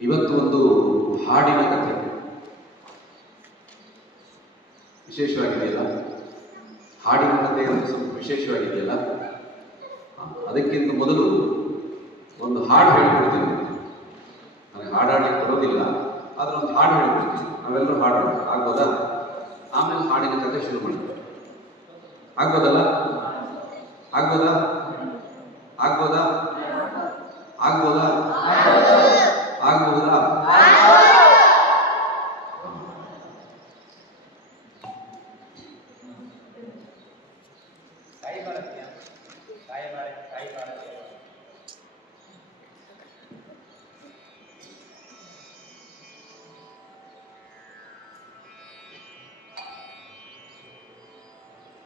ಇವತ್ತು ಒಂದು ಹಾಡಿನ ಕಥೆ ವಿಶೇಷವಾಗಿದೆಯಲ್ಲ. ಹಾಡಿನ ಕಥೆ ಒಂದು ಸ್ವಲ್ಪ ವಿಶೇಷವಾಗಿದೆಯಲ್ಲ. ಅದಕ್ಕಿಂತ ಮೊದಲು ಒಂದು ಹಾಡು ಹೇಳ್ಕೊಡ್ತೀನಿ. ನನಗೆ ಹಾಡಾಡಲಿಕ್ಕೆ ಬರೋದಿಲ್ಲ, ಆದರೆ ಒಂದು ಹಾಡು ಹೇಳ್ಕೊಡ್ತೀನಿ. ನಾವೆಲ್ಲರೂ ಹಾಡೋಣ, ಆಗ್ಬೋದಾ? ಆಮೇಲೆ ಹಾಡಿನ ಕಥೆ ಶುರು ಮಾಡ್ತೀವಿ. ಆಗ್ಬೋದಲ್ಲ? ಆಗ್ಬೋದಾ? ಆಗ್ಬೋದಾ? ಆಗ್ಬೋದಾ? ಆಗ್ಬೋದಾ?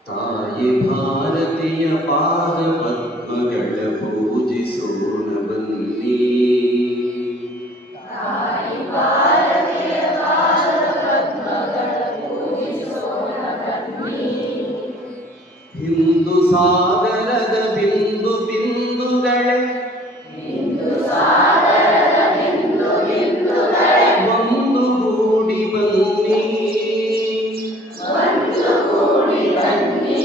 ತಾಯಿ ಭಾರತೀಯ ಪಾದ ಪದ್ಮಗಳ ಪೂಜಿಸೋಣ ಬನ್ನಿ. ತಾಯಿ ಭಾರತೀಯ ಪಾದ ಪದ್ಮಗಳ ಪೂಜಿಸೋಣ ಬನ್ನಿ. ಹಿಂದೂ ಸಾಗರದ ಬಿಂದು ಬಿಂದುಗಳೇ, ಹಿಂದೂ ಸಾಗರದ ಬಿಂದು ಬಿಂದುಗಳೇ, ಒಂದು ಗೂಡಿ ಬನ್ನಿ. ಒಂದು ಕೂಡಿ ಬನ್ನಿ.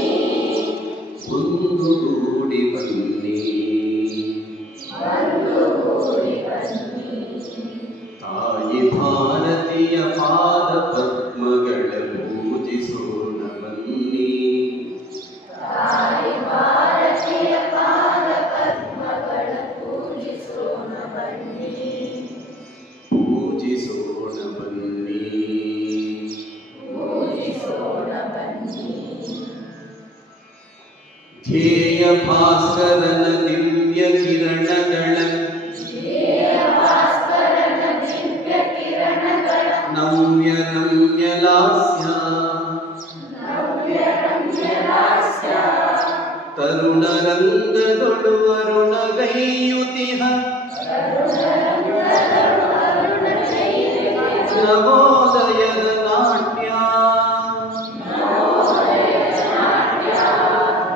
ಒಂದು ಗೂಡಿ ಬನ್ನಿ. ಒಂದು ಕೂಡಿ ಬನ್ನಿ. ತಾಯಿ ಭಾರತೀಯ ಪಾದ ಪದ್ಮಗಳ ಪೂಜಿಸೋಣ ಬನ್ನಿ. ತಾಯಿ ಭಾರತೀಯ ಪಾದ ಪದ್ಮಗಳ ಪೂಜಿಸೋಣ ಬನ್ನಿ. ಪೂಜಿಸೋಣ ಬನ್ನಿ. ಪೂಜಿಸೋಣ ಬನ್ನಿ. ಧ್ಯೇಯ ಭಾಸ್ಕರನ ದಿವ್ಯ ಕಿರಣಗಳ, ಧ್ಯೇಯ ಭಾಸ್ಕರನ ದಿವ್ಯ ಕಿರಣಗಳ, ನಮ್ಯ ನಮ್ಯ ಲಾಸ್ಯ, ನವ್ಯ ರಮ್ಯ ಲಾಸ್ಯ, ತರುಣ ರಂಗದೊಳು ಅರುಣಗೈಯುತಿಹ, ನವೋದಯದ ನಾಟ್ಯ,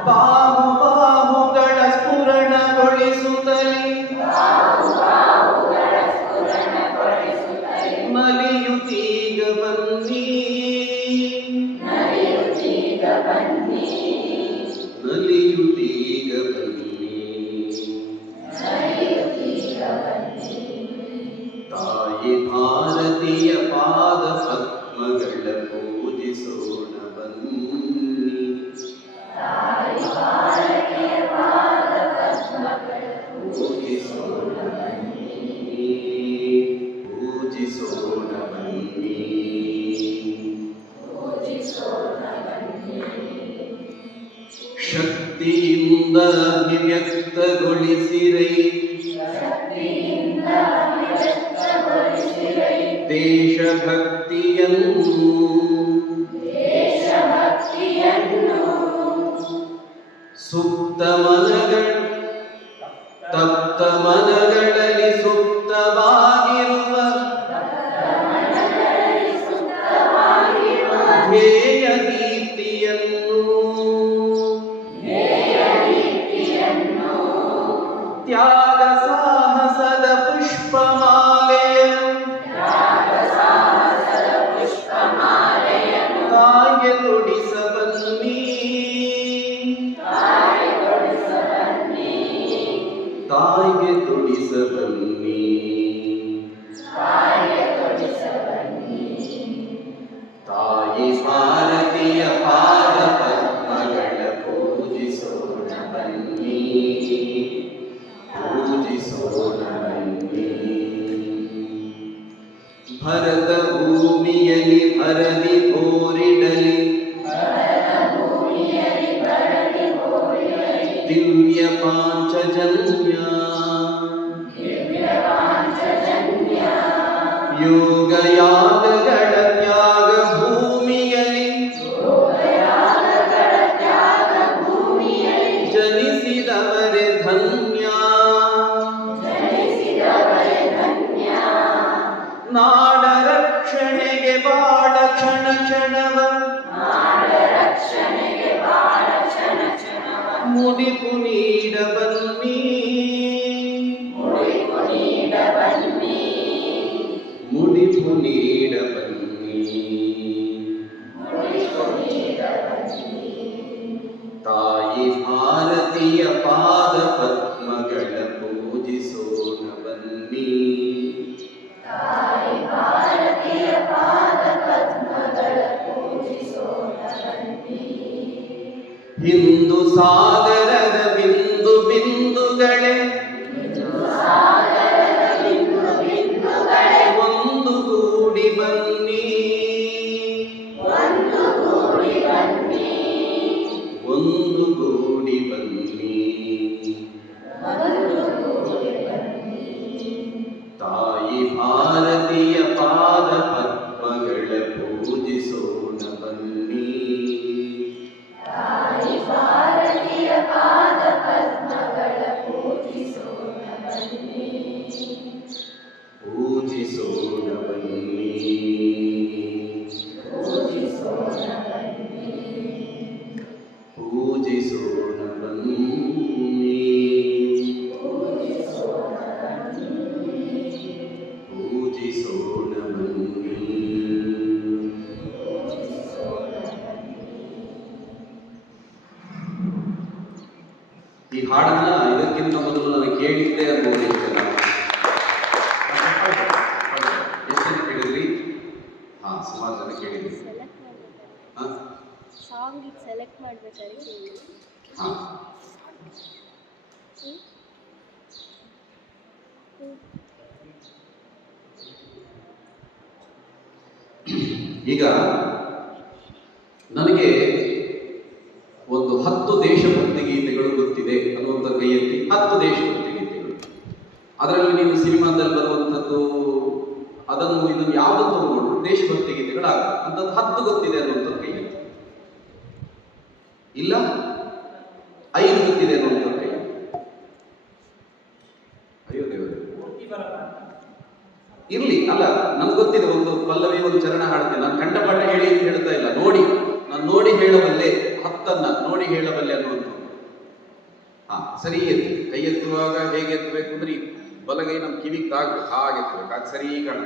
ಬಾಹು ಬಾಹುಗಳ ಸ್ಫುರಣಗೊಳಿಸುತ್ತಲೇ ನಲಿಯುತ್ತೀಗ ಬನ್ನಿ. ನಲಿಯುತ್ತೀಗ ಬನ್ನಿ. ನಲಿಯುತ್ತೀಗ ಬನ್ನಿ. ನಲಿಯುತ್ತೀಗ ಬನ್ನಿ. ತಾಯಿ ಭಾರತೀಯ ಪಾದ ಪದ್ಮಗಳ ಪೂಜಿಸೋಣ ಬನ್ನಿ. ತಾಯಿ ಭಾರತೀಯ ಪಾದ ಪದ್ಮಗಳ ಪೂಜಿಸೋಣ ಬನ್ನಿ. ಪೂಜಿಸೋಣ ಬನ್ನಿ. ಪೂಜಿಸೋಣ ಬನ್ನಿ. ಶಕ್ತಿಯಿಂದ ಅಭಿವ್ಯಕ್ತಗೊಳಿಸಿರೈ ಶಕ್ತಿಯಿಂದ ಅಭಿವ್ಯಕ್ತಗೊಳಿಸಿರೈ ದೇಶಭಕ್ತಿಯನ್ನು. ದೇಶಭಕ್ತಿಯನ್ನು. ಸುಪ್ತ ಮನಗಳ ತಪ್ತ ಮನಗಳಲ್ಲಿ ಸುಪ್ತವಾಗಿರುವ ಮನಗಳಲ್ಲಿ ಸುಪ್ತವಾಗಿರುವ ಧ್ಯೇಯ ಕೀರ್ತಿಯನ್ನು, ಧ್ಯೇಯ ನೀತಿಯನ್ನು, ತ್ಯಾಗ ಸಾಹಸದ ಪುಷ್ಪಮಾಲೆಯನ್ನು ತ್ಯಾಗ ಸಾಹಸದ ಪುಷ್ಪಮಾಲೆಯನ್ನು ತಾಯಿಗೆ ತೊಡಿಸ ಬನ್ನಿ. ತಾಯಿ ತೊಡಿಸ ಬನ್ನಿ. ತಾಯಿಗೆ ತೊಡಿಸ ಬನ್ನಿ. ತಾಯಿಗೆ ತೊಡಿಸ ಬನ್ನಿ. ತಾಯಿ ಭಾರತೀಯ ಪಾದ ಪದ್ಮಗಳ ಪೂಜಿಸೋಣ ಬನ್ನಿ. ಪೂಜಿಸೋಣ ಬನ್ನಿ. ಭರತ ಭೂಮಿಯಲ್ಲಿ ಭರದಿ ಹೋರಿಡಲಿ ಭರತ ಭೂಮಿಯಲ್ಲಿ ಬರಲಿ ಹೋರಿರಲಿ ದಿವ್ಯ ಪಾಂಚಜನ್ಯ, ದಿವ್ಯ ಪಾಂಚಜನ್ಯ, ಯೋಗ ಯಾಗಗಳ ತ್ಯಾಗ ಭೂಮಿಯಲ್ಲಿ ಯೋಗಯಾಗಗಳ ತ್ಯಾಗ ಭೂಮಿಯಲ್ಲಿ ಜನಿಸಿದವರೇ ಧನ್ಯ. ಜನಿಸಿದವರೇ ಧನ್ಯ. ನಾಡ ರಕ್ಷಣೆಗೆ ಬಾಳ ಕ್ಷಣ ಕ್ಷಣವ ನಾಡ ರಕ್ಷಣೆಗೆ ಬಾಳ ಕ್ಷಣ ಕ್ಷಣವ ಮುಡಿಪು ನೀಡ ಬನ್ನಿ. ಮುಡಿಪು ನೀಡ ಬನ್ನಿ. ಸಾಗರದ ಬಿಂದು ಬಿಂದುಗಳೇ ಒಂದು ಗೂಡಿ ಬನ್ನಿ ಒಂದು ಗೂಡಿ ಬನ್ನಿ ತಾಯಿ ಭಾರತೀಯ ಪಾದ ಪದ್ಮಗಳ ಪೂಜಿಸೋಣ ಬನ್ನಿ ಪೂಜಿಸೋಣ ಬನ್ನಿ ಪೂಜಿಸೋಣ ಬನ್ನಿ ಪೂಜಿಸೋಣ ಬನ್ನಿ. ಈ ಹಾಡನ್ನ ಇದಕ್ಕಿಂತ ಮೊದಲು ನಾನು ಕೇಳಿದ್ದೆ ಅನ್ಬೋದು. ಎಷ್ಟು ಜನ ಕೇಳಿದ್ರಿ? ಹಾ, ಸುಮಾರು ಜನ ಕೇಳಿದ್ರಿ. ಹಾ, ಸಾಂಗ್ ಸೆಲೆಕ್ಟ್ ಮಾಡ್ಬೇಕಾದ್ರೆ ಹಾ. ಈಗ ನನಗೆ ಒಂದು 10 ದೇಶಭಕ್ತಿ ಗೀತೆಗಳು ಗೊತ್ತಿದೆ ಅನ್ನುವಂಥ ಕೈ ಎತ್ತಿ. 10 ದೇಶಭಕ್ತಿ ಗೀತೆಗಳು. ಅದರಲ್ಲಿ ನೀವು ಸಿನಿಮಾದಲ್ಲಿ ಬರುವಂಥದ್ದು ಅದನ್ನು ಇದನ್ನು ಯಾವುದನ್ನು ತಗೊಂಡ್ರು ದೇಶಭಕ್ತಿ ಗೀತೆಗಳಾಗುತ್ತೆ. ಅಂಥದ್ದು 10 ಗೊತ್ತಿದೆ ಅನ್ನುವಂಥದ್ದು ಕೈ ಎತ್ತಿ. ಇಲ್ಲ 5 ಗೊತ್ತಿದೆ ಅನ್ನುವಂಥದ್ದು ಕೈ ಎತ್ತಿ. ಅಯ್ಯೋ ದೇವರೇ, ಇರ್ಲಿ. ಅಲ್ಲ, ನನಗೆ ಗೊತ್ತಿದೆ. ಒಂದು ಪಲ್ಲವಿ, ಒಂದು ಚರಣ ಹಾಡ್ತೀನಿ. ನಾನು ಕಂಠಪಾಠ ಹೇಳಿ ಅಂತ ಹೇಳ್ತಾ ಇಲ್ಲ. ನೋಡಿ, ನಾನು ನೋಡಿ ಹೇಳಬಲ್ಲೆ, 10 ನೋಡಿ ಹೇಳಬಲ್ಲೆ ಅನ್ನುವಂಥದ್ದು. ಹಾ, ಸರಿ ಎತ್ತಿ. ಕೈ ಎತ್ತುವಾಗ ಹೇಗೆ ಎತ್ತಬೇಕು ಅಂದ್ರೆ ಈ ಬಲಗೈ ನಮ್ಮ ಕಿವಿಗೆ ತಾಗ್ಬೇಕು, ಹಾಗೆ ಎತ್ತಬೇಕು. ಆಗ ಸರಿ ಕಾಣ.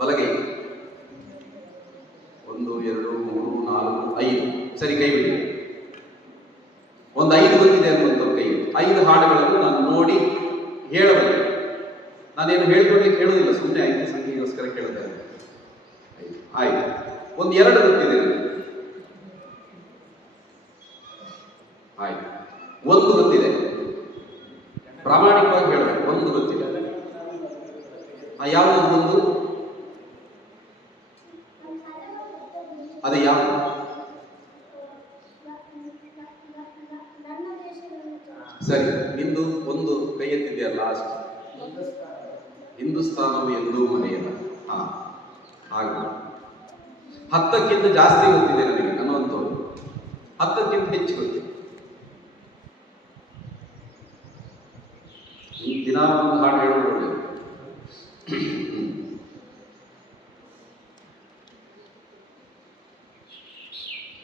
ಬಲಗೈ 1 2 3 4 5 ಸರಿ, ಕೈ ಬಿಡಿ. ಒಂದು 5 ಗೊತ್ತಿದೆ ಅನ್ನುವಂಥದ್ದು ಕೈ. 5 ಹಾಡುಗಳನ್ನು ನಾನು ನೋಡಿ ಹೇಳಬಲ್ಲೆ. ನಾನೇನು ಹೇಳ್ಕೊಡ್ಲಿಕ್ಕೆ ಹೇಳೋದಿಲ್ಲ, ಸುಮ್ಮನೆ 5 ಸಂಖ್ಯೆಗೋಸ್ಕರ ಕೇಳ್ತಾ ಇದ್ದೆ. ಆಯ್ತು. ಒಂದು 2 ಗೊತ್ತಿದೆ ನನಗೆ. ಆಯ್ತು. 1 ಗೊತ್ತಿದೆ. ಪ್ರಾಮಾಣಿಕವಾಗಿ ಹೇಳಬೇಕು. 1 ಗೊತ್ತಿದೆ. ಯಾವುದು 1? ಅದೇ ಯಾವುದು? ಸರಿ, ನಿಂದು 1 ಕೈ ಎತ್ತಿದೆಯಲ್ಲ, ಲಾಸ್ಟ್. ಹಿಂದೂಸ್ತಾನವು ಎಂದೂ ಮರೆಯಲ್ಲ. ಹಾ, ಹಾಗೆ 10ಕ್ಕಿಂತ ಜಾಸ್ತಿ ಗೊತ್ತಿದೆ ನನಗೆ ಅನ್ನುವಂಥವ್ರು. 10ಕ್ಕಿಂತ ಹೆಚ್ಚು ಗೊತ್ತಿದೆ. ದಿನ ಒಂದು ಹಾಡು ಹೇಳೋದು ಒಳ್ಳೆಯದು.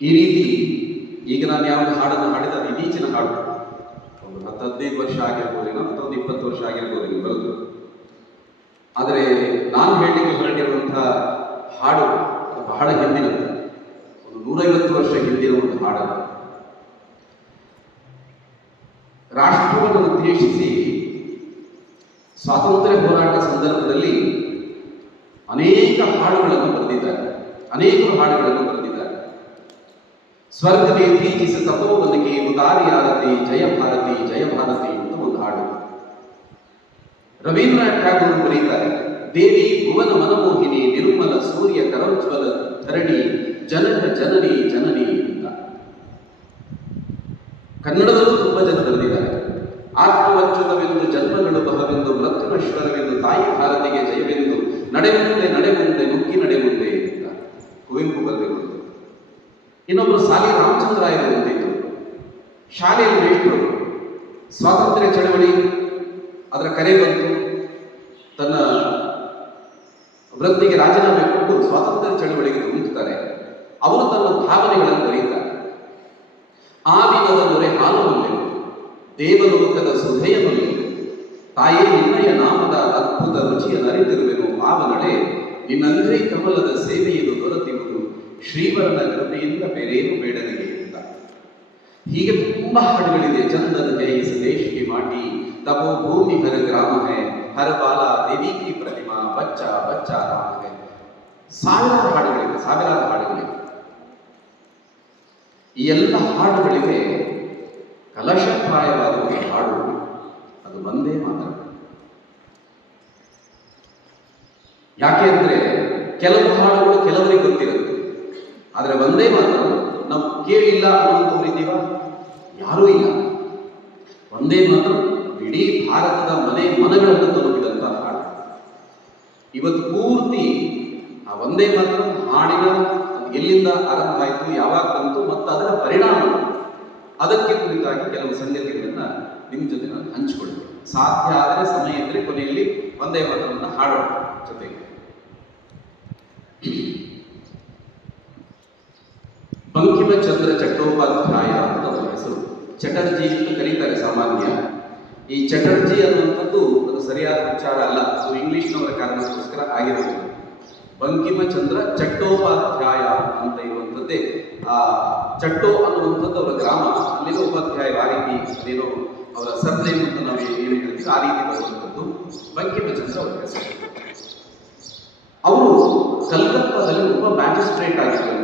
ಈ ರೀತಿ ಈಗ ನಾನು ಯಾವುದು ಹಾಡನ್ನು ಹಾಡಿದ ಅದು ಇತ್ತೀಚಿನ ಹಾಡು. ಒಂದು 10-15 ವರ್ಷ ಆಗಿರ್ಬೋದೇನೋ, ಅಥವಾ 20 ವರ್ಷ ಆಗಿರ್ಬೋದೇನೋ ಬರೋದು. ಆದರೆ ನಾನು ಹೇಳಲಿಕ್ಕೆ ಹೊರಟಿರುವಂತಹ ಹಾಡು ಬಹಳ ಹಿಂದಿನದ್ದು. ಒಂದು 150 ವರ್ಷ ಹಿಂದಿನ ಒಂದು ಹಾಡು. ರಾಷ್ಟ್ರವನ್ನು ಉದ್ದೇಶಿಸಿ ಸ್ವಾತಂತ್ರ್ಯ ಹೋರಾಟ ಸಂದರ್ಭದಲ್ಲಿ ಅನೇಕ ಹಾಡುಗಳನ್ನು ಬರೆದಿದ್ದಾರೆ. ಅನೇಕರು ಹಾಡುಗಳನ್ನು ಬರೆದಿದ್ದಾರೆ. ಸ್ವರ್ಗವೇ ಪ್ರೀತಿಸಿ ತಪೋವನಿಗೆ ಉದಾರಿಯಾರತಿ ಜಯ ಭಾರತಿ ಜಯ ಭಾರತಿ ಅಂತ ಒಂದು ಹಾಡು. ರವೀಂದ್ರನಾಥ್ ಠಾಗೂರ್ ಬರೀತಾರೆ, ದೇವಿ ಭುವನ ಮನಮೋಹಿನಿ ನಿರ್ಮಲ ಸೂರ್ಯ ಕರೋಜ್ವಲ ಧರಣಿ ಜನಕ ಜನನಿ ಜನನಿ ಅಂತ. ಕನ್ನಡದಲ್ಲೂ ತುಂಬಾ ಜನ ಬರೆದಿದ್ದಾರೆ. ಆತ್ಮವಚ್ಚುತವೆಂದು ಜನ್ಮಗಳು ಬಹವೆಂದು ಮೃತ್ಯುನಶ್ವರವೆಂದು ತಾಯಿ ಭಾರತಿಗೆ ಜಯವೆಂದು ನಡೆ ಮುಂದೆ ನುಗ್ಗಿ ನಡೆ ಮುಂದೆ ಅಂತ ಕುವೆಂಪು ಬರೆದಿರುವುದು. ಇನ್ನೊಬ್ಬರು ಸಾಲಿ ರಾಮಚಂದ್ರಾಯರು ಅಂತಿದ್ರು. ಶಾಲೆಯಲ್ಲಿ ಮೇಷ್ಟ್ರು. ಸ್ವಾತಂತ್ರ್ಯ ಚಳವಳಿ ಅದರ ಕರೆ ಬಂತು. ತನ್ನ ವೃತ್ತಿಗೆ ರಾಜೀನಾಮೆ ಕೊಟ್ಟು ಸ್ವಾತಂತ್ರ್ಯ ಚಳವಳಿಗೆ ಧುಮುಕ್ತಾರೆ. ಅವರು ತನ್ನ ಭಾವನೆಗಳನ್ನು ಬರೀತಾರೆ. ಆ ದಿನದ ನೊರೆ ಹಾಲು ಮಲ್ಲೆವು, ದೇವಲೋಕದ ಸುಧೆಯ ಮಲ್ಲೆವು, ತಾಯೇ ನಿನ್ನಯ ನಾಮದ ಅದ್ಭುತ ರುಚಿಯ ನರಿತಿರುವೆನು ಪಾವನಡೆ, ನಿನ್ನಂದ್ರೆ ಕಮಲದ ಸೇವೆಯನ್ನು ದೊರೆತಿರುವುದು ಶ್ರೀವರನ ಕೃಪೆಯಿಂದ ಬೇರೇನು ಬೇಡನಿಗೆ ಅಂತ. ಹೀಗೆ ತುಂಬಾ ಹಾಡುಗಳಿದೆ. ಚಂದನ ಹೇ ಇಸ್ ದೇಶ್ ಕಿ ಮಾಟಿ, ತಪೋ ಭೂಮಿ ಹರ ಗ್ರಾಮ ಹೈ, ಹರ ಬಾಲಾ ದೇವಿ ಕಿ ಪ್ರತಿಮಾ, ಬಚ್ಚಾ ಬಚ್ಚಾ ರಾಮ ಹೈ. ಸಾವಿರಾರು ಹಾಡುಗಳಿವೆ. ಈ ಎಲ್ಲ ಹಾಡುಗಳಿಗೆ ಕಲಶಪ್ರಾಯವಾದ ಒಂದು ಹಾಡು, ಅದು ಒಂದೇ ಮಾತ್ರ. ಯಾಕೆ ಅಂದರೆ ಕೆಲವು ಹಾಡುಗಳು ಕೆಲವರಿಗೆ ಗೊತ್ತಿರುತ್ತೆ, ಆದರೆ ಒಂದೇ ಮಾತ್ರ ನಾವು ಕೇಳಿಲ್ಲ ಅನ್ನುವಂಥವ್ರು ಇದ್ದೀವ? ಯಾರೂ ಇಲ್ಲ. ಒಂದೇ ಮಾತ್ರ ಇಡೀ ಭಾರತದ ಮನಗಳನ್ನು ತಲುಪಿದಂಥ ಹಾಡು. ಇವತ್ತು ಪೂರ್ತಿ ಆ ಒಂದೇ ಮಾತ್ರ ಹಾಡಿನ ಎಲ್ಲಿಂದ ಆರಂಭ ಆಯಿತು, ಯಾವಾಗ ಬಂತು ಮತ್ತು ಅದರ ಪರಿಣಾಮ, ಅದಕ್ಕೆ ಕುರಿತಾಗಿ ಕೆಲವು ಸಂಗತಿಗಳನ್ನು ನಿಮ್ಮ ಜೊತೆ ನಾನು ಹಂಚಿಕೊಳ್ತೇನೆ. ಸಾಧ್ಯ ಆದರೆ ಸಮಯ ಇದ್ದರೆ ಕೊನೆಯಲ್ಲಿ ಒಂದೇ ಮಾತ್ರವನ್ನು ಹಾಡೋಣ ಜೊತೆಗೆ. ಬಂಕಿಮಚಂದ್ರ ಚಟ್ಟೋಪಾಧ್ಯಾಯ ಅಂತ ಅವರ ಹೆಸರು. ಚಟರ್ಜಿ ಅಂತ ಕರೀತಾರೆ ಸಾಮಾನ್ಯ. ಈ ಚಟರ್ಜಿ ಅನ್ನುವಂಥದ್ದು ಅದು ಸರಿಯಾದ ಉಚ್ಚಾರ ಅಲ್ಲ, ಅದು ಇಂಗ್ಲಿಷ್ನವರ ಕಾರಣಕ್ಕೋಸ್ಕರ ಆಗಿರುವುದು. ಬಂಕಿಮಚಂದ್ರ ಚಟ್ಟೋಪಾಧ್ಯಾಯ ಅಂತ ಇರುವಂಥದ್ದೇ. ಆ ಚಟ್ಟೋ ಅನ್ನುವಂಥದ್ದು ಅವರ ಗ್ರಾಮ, ಅಲ್ಲಿನ ಉಪಾಧ್ಯಾಯ, ಆ ರೀತಿ ಅದೇನೋ ಅವರ ಸರ್ನೇಮ್ ಅಂತ ನಾವು ಏನು ಹೇಳ್ತೀವಿ ಆ ರೀತಿ ಬರುವಂಥದ್ದು ಬಂಕಿಮಚಂದ್ರ ಅವರ ಹೆಸರು. ಅವರು ಕಲ್ಕತ್ತಾದಲ್ಲಿ ಒಬ್ಬ ಮ್ಯಾಜಿಸ್ಟ್ರೇಟ್ ಆಗಿದ್ದರು.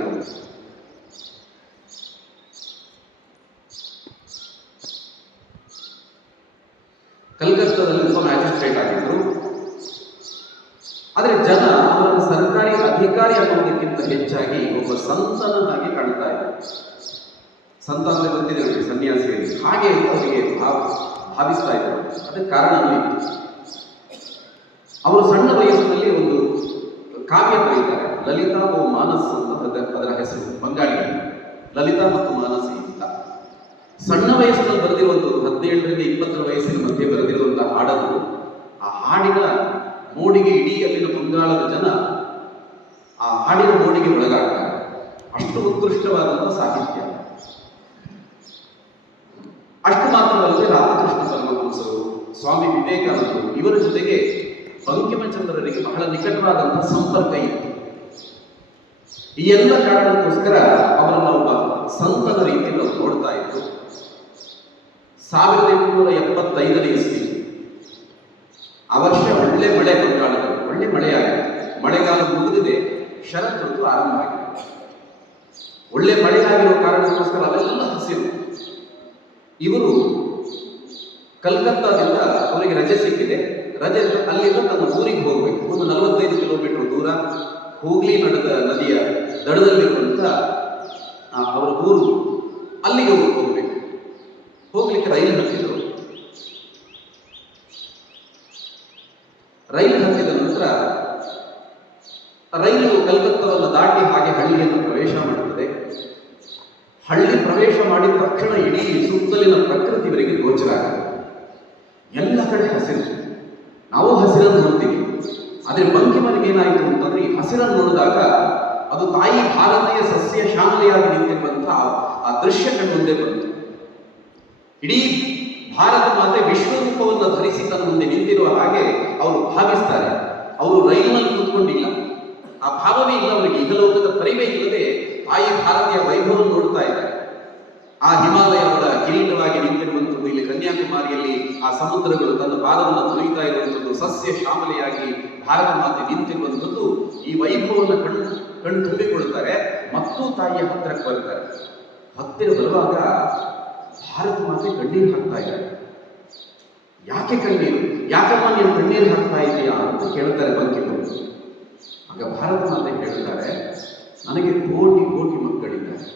ಕಲ್ಕತ್ತಾದಲ್ಲಿ ಒಬ್ಬ ಮ್ಯಾಜಿಸ್ಟ್ರೇಟ್ ಆಗಿದ್ರು. ಆದರೆ ಜನ ಅವರನ್ನು ಸರ್ಕಾರಿ ಅಧಿಕಾರಿ ಅನ್ನೋದಕ್ಕಿಂತ ಹೆಚ್ಚಾಗಿ ಒಬ್ಬ ಸಂತನನ್ನಾಗಿ ಕಾಣ್ತಾ ಇದ್ದಾರೆ. ಸಂತ ಅಂದ್ರೆ ಗೊತ್ತಿದೆ ನೋಡಿ, ಸನ್ಯಾಸಿ, ಹಾಗೆ ಅವರಿಗೆ ಭಾವಿಸ್ತಾ ಇದ್ದಾರೆ. ಅದಕ್ಕೆ ಕಾರಣವೂ ಇತ್ತು. ಅವರು ಸಣ್ಣ ವಯಸ್ಸಿನಲ್ಲಿ ಒಂದು ಕಾವ್ಯ ಬರೀತಾರೆ, ಲಲಿತಾ ಓ ಮಾನಸ್ ಅಂತ ಅದರ ಹೆಸರು, ಬಂಗಾಳಿಯಲ್ಲಿ ಲಲಿತಾ ಮತ್ತು ಮಾನಸಿ ಅಂತ. ಸಣ್ಣ ವಯಸ್ಸಿನಲ್ಲಿ ಬರೆದಿರುವಂಥದ್ದು, 17ರಿಂದ 20 ವಯಸ್ಸಿನ ಮಧ್ಯೆ ಬರೆದಿರುವಂತಹ ಹಾಡನ್ನು, ಆ ಹಾಡಿನ ಮೋಡಿಗೆ ಇಡೀ ಅಲ್ಲಿನ ಬಂಗಾಳದ ಜನ ಆ ಹಾಡಿನ ಮೋಡಿಗೆ ಒಳಗಾಗ್ತಾರೆ. ಅಷ್ಟು ಉತ್ಕೃಷ್ಟವಾದಂಥ ಸಾಹಿತ್ಯ. ಅಷ್ಟು ಮಾತ್ರವಲ್ಲದೆ ರಾಮಕೃಷ್ಣ ಪರಮಹಂಸರು, ಸ್ವಾಮಿ ವಿವೇಕಾನಂದರು, ಇವರ ಜೊತೆಗೆ ಬಂಕಿಮಚಂದ್ರರಿಗೆ ಬಹಳ ನಿಕಟವಾದಂತಹ ಸಂಪರ್ಕ ಇತ್ತು. ಈ ಎಲ್ಲ ಕಾರಣಕ್ಕೋಸ್ಕರ ಅವರನ್ನು ಒಬ್ಬ ಸಂತನ ರೀತಿಯಲ್ಲಿ ನಾವು ನೋಡ್ತಾ ಇತ್ತು. 1875ನೇ ಇಸ್ವಿ ಆ ವರ್ಷ ಒಳ್ಳೆ ಮಳೆ, ಬಂಗಾಳದಲ್ಲಿ ಒಳ್ಳೆ ಮಳೆಯಾಗಿದೆ. ಮಳೆಗಾಲ ಮುಗಿದಿದೆ, ಶರತ್ ಋತು ಆರಂಭ ಆಗಿದೆ. ಒಳ್ಳೆ ಮಳೆ ಆಗಿರೋ ಕಾರಣಕ್ಕೋಸ್ಕರ ಅವೆಲ್ಲ ಹಸಿರು. ಇವರು ಕಲ್ಕತ್ತಾದಿಂದ ಅವರಿಗೆ ರಜೆ ಸಿಕ್ಕಿದೆ. ರಜೆ ಅಲ್ಲಿಂದ ತನ್ನ ಊರಿಗೆ ಹೋಗಬೇಕು. ಒಂದು 45 ಕಿಲೋಮೀಟರ್ ದೂರ ಹೂಗ್ಲಿ ನದಿಯ ದಡದಲ್ಲಿರುವಂಥ ಅವರ ಊರು, ಅಲ್ಲಿಗೆ ಹೋಗಬೇಕು. ಹೋಗ್ಲಿಕ್ಕೆ ರೈಲು ಹತ್ತಿದ್ರು. ರೈಲು ಹತ್ತಿದ ನಂತರ ರೈಲು ಕಲ್ಕತ್ತಾವನ್ನು ದಾಟಿ ಹಾಗೆ ಹಳ್ಳಿಯನ್ನು ಪ್ರವೇಶ ಮಾಡುತ್ತದೆ. ಹಳ್ಳಿ ಪ್ರವೇಶ ಮಾಡಿದ ತಕ್ಷಣ ಇಡೀ ಸುತ್ತಲಿನ ಪ್ರಕೃತಿ ಇವರಿಗೆ ಗೋಚರ ಆಗುತ್ತೆ. ಎಲ್ಲ ಕಡೆ ಹಸಿರು. ನಾವು ಹಸಿರನ್ನು ನೋಡ್ತೀವಿ, ಆದರೆ ಬಂಕಿಮನಿಗೆ ಏನಾಯಿತು ಅಂತಂದ್ರೆ, ಈ ಹಸಿರನ್ನು ನೋಡಿದಾಗ ಅದು ತಾಯಿ ಭಾರತೀಯ ಸಸ್ಯ ಶ್ಯಾಮಲೆಯಾಗಿ ನಿಂತಿರುವಂತಹ ಆ ದೃಶ್ಯ ಕಣ್ಣು ಬಂತು. ಇಡೀ ಭಾರತ ಮಾತೆ ವಿಶ್ವರೂಪವನ್ನು ಧರಿಸಿ ತನ್ನ ಮುಂದೆ ನಿಂತಿರುವ ಹಾಗೆ ಅವರು ಭಾವಿಸ್ತಾರೆ. ಅವರು ರೈಲಿನಲ್ಲಿ ಕೂತ್ಕೊಂಡಿಲ್ಲ, ಆ ಭಾವವೇ ಇಲ್ಲ ಅವರಿಗೆ. ಇಹಲೋಕದ ಪರಿವೇ ಇಲ್ಲದೆ ತಾಯಿ ಭಾರತೀಯ ವೈಭವವನ್ನು ನೋಡ್ತಾ ಇದ್ದಾರೆ. ಆ ಹಿಮಾಲಯಗಳ ಕಿರೀಟವಾಗಿ ನಿಂತಿರುವಂಥದ್ದು, ಇಲ್ಲಿ ಕನ್ಯಾಕುಮಾರಿಯಲ್ಲಿ ಆ ಸಮುದ್ರಗಳು ತನ್ನ ಪಾದವನ್ನು ತುಳಿತಾ ಇರುವಂಥದ್ದು, ಸಸ್ಯ ಶ್ಯಾಮಲೆಯಾಗಿ ಭಾರತ ಮಾತೆ ನಿಂತಿರುವಂಥದ್ದು, ಈ ವೈಭವವನ್ನು ಕಣ್ಣು ತುಂಬಿಕೊಳ್ಳುತ್ತಾರೆ. ಮತ್ತು ತಾಯಿಯ ಹತ್ತಿರಕ್ಕೆ ಬರ್ತಾರೆ. ಹತ್ತಿರ ಬರುವಾಗ ಭಾರತ ಮಾತೆ ಕಣ್ಣೀರು ಹಾಕ್ತಾ ಇದ್ದಾರೆ. ಯಾಕೆ ಕಣ್ಣೀರು? ಯಾಕಮ್ಮ ನೀನು ಕಣ್ಣೀರು ಹಾಕ್ತಾ ಇದೆಯಾ ಅಂತ ಕೇಳ್ತಾರೆ ಬಂಕಿಮರು. ಆಗ ಭಾರತ ಮಾತೆ ಹೇಳ್ತಾರೆ, ನನಗೆ ಕೋಟಿ ಕೋಟಿ ಮಕ್ಕಳಿದ್ದಾರೆ,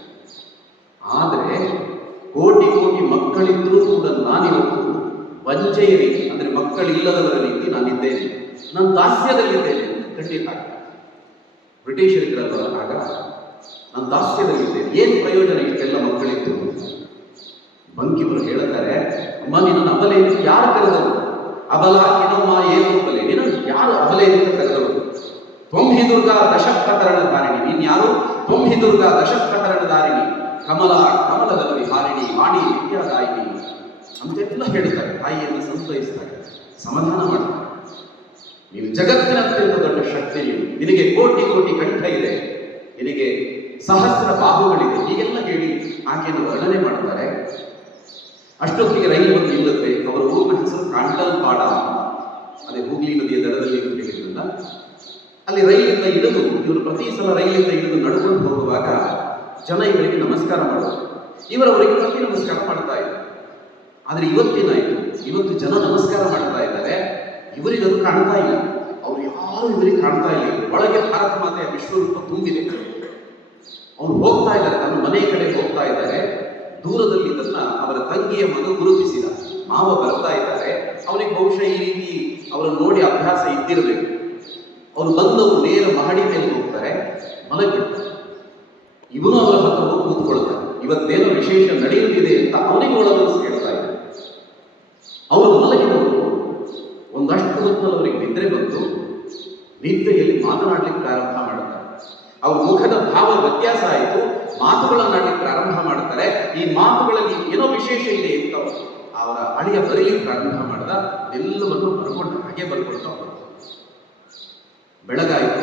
ಆದರೆ ಕೋಟಿ ಕೋಟಿ ಮಕ್ಕಳಿದ್ರೂ ಕೂಡ ನಾನಿವತ್ತು ವಂಚೆಯ ರೀತಿ, ಅಂದರೆ ಮಕ್ಕಳಿಲ್ಲದವರ ರೀತಿ ನಾನಿದ್ದೇನೆ, ನಾನು ದಾಸ್ಯದಲ್ಲಿದ್ದೇನೆ ಅಂತ ಕಣ್ಣೀರು ಹಾಕ್ತಾರೆ. ಬ್ರಿಟಿಷರಿದ್ರಲ್ಲ ಆಗ, ನಾನು ದಾಸ್ಯದಲ್ಲಿದ್ದೇನೆ, ಏನು ಪ್ರಯೋಜನ ಇಷ್ಟೆಲ್ಲ ಮಕ್ಕಳಿದ್ದು? ಬಂಕಿಮರು ಹೇಳುತ್ತಾರೆ, ಅಮ್ಮ ನಿನ್ನನ್ನು ಅಬಲೆ ಎಂದು ಯಾರು ಕರೆದರು? ಅಬಲ ಕಿನಮ್ಮ ಏನು ಅಬಲೆ, ನಿನ್ನ ಯಾರು ಅಬಲೆ ಎಂದು ಕರೆದವರು? ತ್ವಂಹಿ ದುರ್ಗಾ ದಶ ಪ್ರಕರಣ ಧಾರಿಣಿ, ನೀನ್ ಯಾರು? ತ್ವಂಹಿ ದುರ್ಗಾ ದಶ ಪ್ರಕರಣ ಧಾರಿಣಿ, ಕಮಲದ ವಿಹಾರಿಣಿ, ವಾಣಿ ವಿದ್ಯಾದಾಯಿನಿ ಅಂತೆಲ್ಲ ಹೇಳ್ತಾರೆ. ತಾಯಿಯನ್ನು ಸಂತೈಸ್ತಾರೆ, ಸಮಾಧಾನ ಮಾಡ್ತಾರೆ. ನೀನು ಜಗತ್ತಿನ ಅತ್ಯಂತ ದೊಡ್ಡ ಶಕ್ತಿ, ನಿನಗೆ ಕೋಟಿ ಕೋಟಿ ಕಂಠ ಇದೆ, ನಿನಗೆ ಸಹಸ್ರ ಬಾಹುಗಳಿದೆ, ಹೀಗೆಲ್ಲ ಹೇಳಿ ಆಕೆಯನ್ನು ವರ್ಣನೆ ಮಾಡ್ತಾರೆ. ಅಷ್ಟೊತ್ತಿಗೆ ರೈಲು ಬಂದು ನಿಲ್ಲುತ್ತೆ. ಅವರ ಊರಿನ ಹೆಸರು ಕಾಂಟಲ್ಪಾಡ, ಅದೇ ಹೂಗ್ಲಿ ನದಿಯ ದಡದಲ್ಲಿ ಹೇಳಿದ್ರಲ್ಲ, ಅಲ್ಲಿ ರೈಲಿಂದ ಇಳಿದು, ಇವರು ಪ್ರತಿ ಸಲ ರೈಲಿಂದ ಇಳಿದು ನಡ್ಕೊಂಡು ಹೋಗುವಾಗ ಜನ ಇವರಿಗೆ ನಮಸ್ಕಾರ ಮಾಡೋದು, ಇವರವರಿಗೆ ಪ್ರತಿ ನಮಸ್ಕಾರ ಮಾಡ್ತಾ ಇದ್ದಾರೆ. ಆದರೆ ಇವತ್ತೇನಾಯಿತು, ಇವತ್ತು ಜನ ನಮಸ್ಕಾರ ಮಾಡ್ತಾ ಇದ್ದಾರೆ, ಇವರಿಗೆ ಅದು ಕಾಣ್ತಾ ಇಲ್ಲ. ಅವ್ರು ಯಾರು ಇವರಿಗೆ ಕಾಣ್ತಾ ಇಲ್ಲ. ಒಳಗೆ ಭಾರತ ಮಾತೆಯ ವಿಶ್ವರೂಪ ತುಂಬಿದೆ. ಅವ್ರು ಹೋಗ್ತಾ ಇದ್ದಾರೆ, ತನ್ನ ಮನೆ ಕಡೆ ಹೋಗ್ತಾ ಇದ್ದಾರೆ. ದೂರದಲ್ಲಿ ಇದನ್ನ ಅವರ ತಂಗಿಯ ಮಗ ಗುರುತಿಸಿದ. ಮಾವ ಬರ್ತಾ ಇದ್ದಾರೆ, ಅವನಿಗೆ ಬಹುಶಃ ಈ ರೀತಿ ಅವರನ್ನು ನೋಡಿ ಅಭ್ಯಾಸ ಇದ್ದಿರಬೇಕು. ಅವರು ಬಂದವರು ನೇರ ಮಹಡಿ ಮೇಲೆ ಹೋಗ್ತಾರೆ, ಮಲಗಿಬಿಡ್ತಾರೆ. ಇವನು ಅವರ ಹತ್ರ ಹೋಗಿ ಕೂತ್ಕೊಳ್ತಾರೆ. ಇವತ್ತೇನೋ ವಿಶೇಷ ನಡೆಯುತ್ತಿದೆ ಅಂತ ಅವನಿಗೆ ಒಳಮನಸ್ಸು ಕೇಳ್ತಾ ಇದೆ. ಅವರು ಮಲಗಿದವರು ಒಂದಷ್ಟು ಹೊತ್ತಲ್ಲಿ ಅವರಿಗೆ ನಿದ್ರೆ ಬಂತು. ನಿದ್ರೆಯಲ್ಲಿ ಮಾತನಾಡಲಿಕ್ಕೆ ಪ್ರಾರಂಭ ಮಾಡುತ್ತಾರೆ. ಅವ್ರ ಮುಖದ ಭಾವ ವ್ಯತ್ಯಾಸ ಆಯಿತು, ಮಾತುಗಳನ್ನಾಡಲಿಕ್ಕೆ ಪ್ರಾರಂಭ ಮಾಡ್ತಾರೆ. ಈ ಮಾತುಗಳಲ್ಲಿ ಏನೋ ವಿಶೇಷ ಇದೆ ಅಂತ ಅವರ ಅಳಿಯ ಬರೀಲಿಕ್ಕೆ ಪ್ರಾರಂಭ ಮಾಡಿದ. ಎಲ್ಲವನ್ನು ಬರ್ಕೊಂಡು ಹಾಗೆ ಬರ್ಕೊಳ್ತಾ ಹೋದ. ಬೆಳಗಾಯಿತು.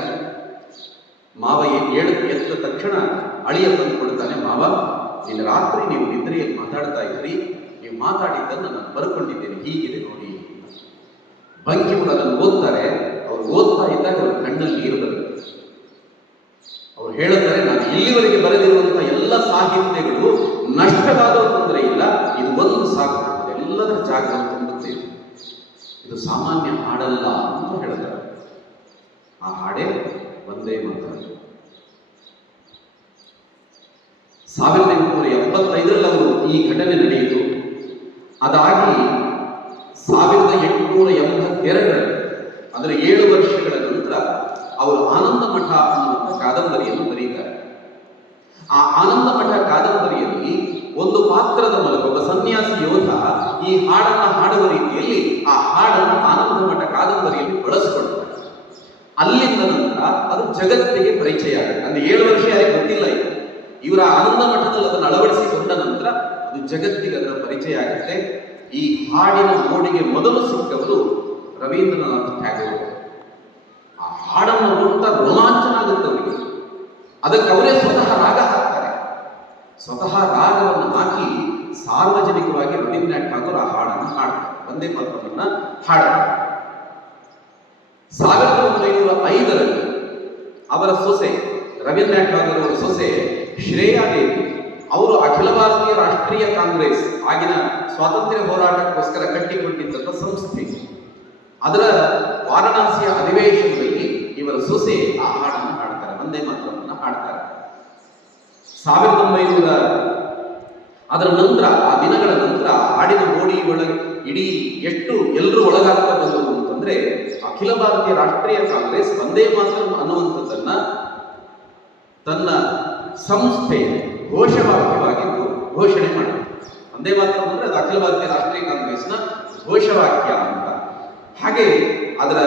ಮಾವ ಎದ್ದ ತಕ್ಷಣ ಅಳಿಯ ಬಂದು ಕೊಡ್ತಾನೆ, ಮಾವ ನಿನ್ನ ರಾತ್ರಿ ನೀವು ನಿದ್ರೆಯಲ್ಲಿ ಮಾತಾಡ್ತಾ ಇದ್ರಿ, ನೀವು ಮಾತಾಡಿದ್ದನ್ನು ನಾನು ಬರ್ಕೊಂಡಿದ್ದೇನೆ, ಹೀಗಿದೆ ನೋಡಿ. ಬಂಕಿ ಕೂಡ ಅದನ್ನು ಓದ್ತಾರೆ. ಅವ್ರು ಓದ್ತಾ ಇದ್ದಾಗ ಅವ್ರ ಕಣ್ಣಲ್ಲಿ ನೀರು ಬರುತ್ತೆ. ಅವ್ರು ಹೇಳುತ್ತಾರೆ, ನಾನು ಇಲ್ಲಿವರೆಗೆ ಬರೆದಿರುವಂಥ ಎಲ್ಲ ಸಾಹಿತ್ಯಗಳು ನಷ್ಟವಾದರೂ ತೊಂದರೆ ಇಲ್ಲ, ಇದು ಒಂದು ಸಾಕು, ಎಲ್ಲದರ ಜಾಗವನ್ನು ತುಂಬುತ್ತೆ, ಇದು ಸಾಮಾನ್ಯ ಹಾಡಲ್ಲ ಅಂತ ಹೇಳ್ತಾರೆ. ಆ ಹಾಡೇ ಒಂದೇ ಮಾತಾಡ. 1875ರಲ್ಲಿ ಅವರು ಈ ಘಟನೆ ನಡೆಯಿತು. ಅದಾಗಿ 1882ರಲ್ಲಿ ಅಂದರೆ 7 ವರ್ಷಗಳ ನಂತರ ಅವರು ಆನಂದ ಮಠ ಅನ್ನುವಂಥ ಕಾದಂಬರಿಯನ್ನು ಬರೀತಾರೆ. ಆ ಆನಂದ ಮಠ ಕಾದಂಬರಿಯಲ್ಲಿ ಒಂದು ಪಾತ್ರದ ಮೂಲಕ ಒಬ್ಬ ಸನ್ಯಾಸಿ ಯೋಧ ಈ ಹಾಡನ್ನು ಹಾಡುವ ರೀತಿಯಲ್ಲಿ ಆ ಹಾಡನ್ನು ಆನಂದ ಮಠ ಕಾದಂಬರಿಯಲ್ಲಿ ಬಳಸಿಕೊಳ್ತಾರೆ. ಅಲ್ಲಿಂದ ನಂತರ ಅದು ಜಗತ್ತಿಗೆ ಪರಿಚಯ ಆಗುತ್ತೆ. ಅಂದ್ರೆ 7 ವರ್ಷ ಯಾರಿಗೆ ಗೊತ್ತಿಲ್ಲ ಇದು. ಇವರ ಆನಂದ ಮಠದಲ್ಲಿ ಅದನ್ನು ಅಳವಡಿಸಿಕೊಂಡ ನಂತರ ಅದು ಜಗತ್ತಿಗೆ ಅದರ ಪರಿಚಯ ಆಗುತ್ತೆ. ಈ ಹಾಡಿನ ಮೋಡಿಗೆ ಮೊದಲು ಸಿಕ್ಕವರು ರವೀಂದ್ರನಾಥ್ ಟ್ಯಾಗೋರ್. ಆ ಹಾಡನ್ನು ನೋಡ್ತಾ ರೋಮಾಂಚನ ಆಗುತ್ತೆ ಅವರಿಗೆ. ಅದಕ್ಕೆ ಅವರೇ ಸ್ವತಃ ರಾಗ ಹಾಕ್ತಾರೆ. ಸ್ವತಃ ರಾಗವನ್ನು ಹಾಕಿ ಸಾರ್ವಜನಿಕವಾಗಿ ರವೀಂದ್ರನಾಥ್ ಠಾಗೋರ್ ಆ ಹಾಡನ್ನು ಹಾಡ್ತಾರೆ, ಒಂದೇ ಪತ್ರವನ್ನು ಹಾಡ್ತಾರೆ. 1905ರಲ್ಲಿ ಅವರ ಸೊಸೆ ರವೀಂದ್ರನಾಥ್ ಠಾಗೋರ್ ಅವರ ಸೊಸೆ ಶ್ರೇಯಾದೇವಿ ಅವರು ಅಖಿಲ ಭಾರತೀಯ ರಾಷ್ಟ್ರೀಯ ಕಾಂಗ್ರೆಸ್ ಆಗಿನ ಸ್ವಾತಂತ್ರ್ಯ ಹೋರಾಟಕ್ಕೋಸ್ಕರ ಕಟ್ಟಿಕೊಂಡಿದ್ದಂಥ ಸಂಸ್ಥೆ, ಅದರ ವಾರಣಾಸಿಯ ಅಧಿವೇಶನದಲ್ಲಿ ಇವರ ಸೊಸೆ ಆ ಹಾಡನ್ನು ಹಾಡ್ತಾರೆ, ಒಂದೇ ಮಾತ್ರವನ್ನು ಹಾಡ್ತಾರೆ. 1900 ಅದರ ನಂತರ, ಆ ದಿನಗಳ ನಂತರ ಹಾಡಿನ ಮೋಡಿ ಒಳಗೆ ಇಡೀ ಎಷ್ಟು ಎಲ್ಲರೂ ಒಳಗಾಗ್ತಾ ಬಂದರು ಅಂತಂದ್ರೆ, ಅಖಿಲ ಭಾರತೀಯ ರಾಷ್ಟ್ರೀಯ ಕಾಂಗ್ರೆಸ್ ಒಂದೇ ಮಾತ್ರ ಅನ್ನುವಂಥದ್ದನ್ನ ತನ್ನ ಸಂಸ್ಥೆ ಘೋಷವಾಕ್ಯವಾಗಿದ್ದು ಘೋಷಣೆ ಮಾಡಿದೆ. ಒಂದೇ ಮಾತ್ರ ಅಂದ್ರೆ ಅದು ಅಖಿಲ ಭಾರತೀಯ ರಾಷ್ಟ್ರೀಯ ಕಾಂಗ್ರೆಸ್ನ ಘೋಷವಾಕ್ಯ ಅಂತ. ಹಾಗೆ ಅದರ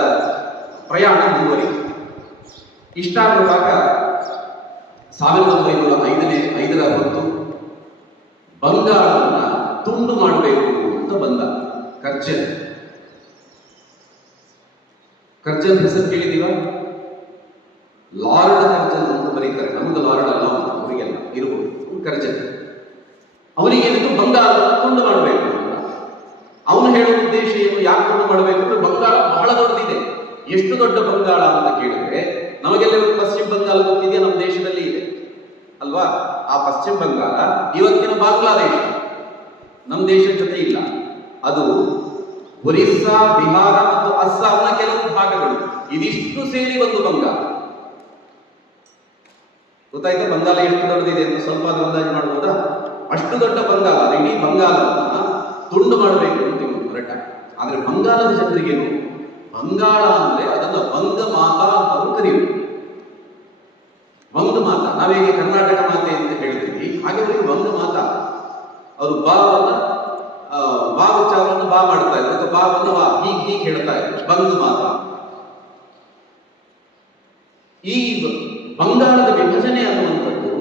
ಪ್ರಯಾಣ ಮುಂದುವರಿಯಿತು. ಇಷ್ಟಾಗುವಾಗ 1905ರ ಹೊತ್ತು ಬಂಗಾಳವನ್ನ ತುಂಡು ಮಾಡಬೇಕು ಅಂತ ಬಂದ ಕರ್ಜನ್. ಕರ್ಜನ್ ಹೆಸರು ಕೇಳಿದೀವ? ಲಾರ್ಡ್ ಕರ್ಜನ್ ಅಂತ ಬರೀತಾರೆ. ನಮ್ದು ಲಾರ್ಡ್ ಅಲ್ಲ, ಅವರಿಗೆಲ್ಲ ಇರಬಹುದು. ಕರ್ಜನ್ ಅವನಿಗೇನಿತ್ತು, ಬಂಗಾಳವನ್ನು ತುಂಡು ಮಾಡಬೇಕು ಅಂತ. ಅವನು ಹೇಳುವ ಉದ್ದೇಶ ಏನು, ಯಾಕೆ ತುಂಡು ಮಾಡಬೇಕು ಅಂದ್ರೆ ಬಂಗಾಳ ಬಹಳ ದೊಡ್ಡದಿದೆ. ಎಷ್ಟು ದೊಡ್ಡ ಬಂಗಾಳ ಅಂತ ಕೇಳಿದ್ರೆ, ನಮಗೆಲ್ಲ ಪಶ್ಚಿಮ ಬಂಗಾಳ ಗೊತ್ತಿದೆಯಾ? ನಮ್ಮ ದೇಶದಲ್ಲಿ ಇದೆ ಅಲ್ವಾ? ಆ ಪಶ್ಚಿಮ ಬಂಗಾಳ ಇವತ್ತಿನ ಬಾಂಗ್ಲಾದೇಶ, ನಮ್ಮ ದೇಶದ ಜೊತೆ ಇಲ್ಲ. ಅದು ಒರಿಸ್ಸಾ, ಬಿಹಾರ ಮತ್ತು ಅಸ್ಸಾಂನ ಕೆಲವು ಭಾಗಗಳು, ಇದಿಷ್ಟು ಸೇರಿ ಒಂದು ಬಂಗಾಳ. ಗೊತ್ತಾಯ್ತಾ ಬಂಗಾಳ ಎಷ್ಟು ದೊಡ್ಡದಿದೆ ಅಂತ? ಸ್ವಲ್ಪ ಅದು ಅಂದಾಜು ಮಾಡಬಹುದಾ? ಅಷ್ಟು ದೊಡ್ಡ ಬಂಗಾಳ. ಅದು ಇಡೀ ಬಂಗಾಳವನ್ನ ತುಂಡು ಮಾಡಬೇಕು ಅಂತ ಹೊರಟ. ಆದ್ರೆ ಬಂಗಾಳದ ಜನರಿಗೇನು, ಬಂಗಾಳ ಅಂದ್ರೆ ಅದನ್ನ ಬಂಗ ಮಾತಾ ಅಂತ ಅವರು ಕರೆಯುವುದು. ಬಂಗ ಮಾತಾ, ನಾವೇಗೆ ಕರ್ನಾಟಕ ಮಾತೆ ಅಂತ ಹೇಳ್ತೀವಿ, ಹಾಗೆ ಅವರಿಗೆ ಬಂಗ ಮಾತಾ. ಅವರು ಬಾ ಉಚ್ಚಾರವನ್ನು ಬಾ ಮಾಡ್ತಾ ಇದ್ರು, ಅಥವಾ ಬಾವನ್ನು ವಾ ಹೀಗೆ ಹೇಳ್ತಾ ಇದ್ರು, ಬಂಗ ಮಾತಾ. ಈ ಬಂಗಾಳದ ವಿಭಜನೆ ಅನ್ನುವಂಥದ್ದು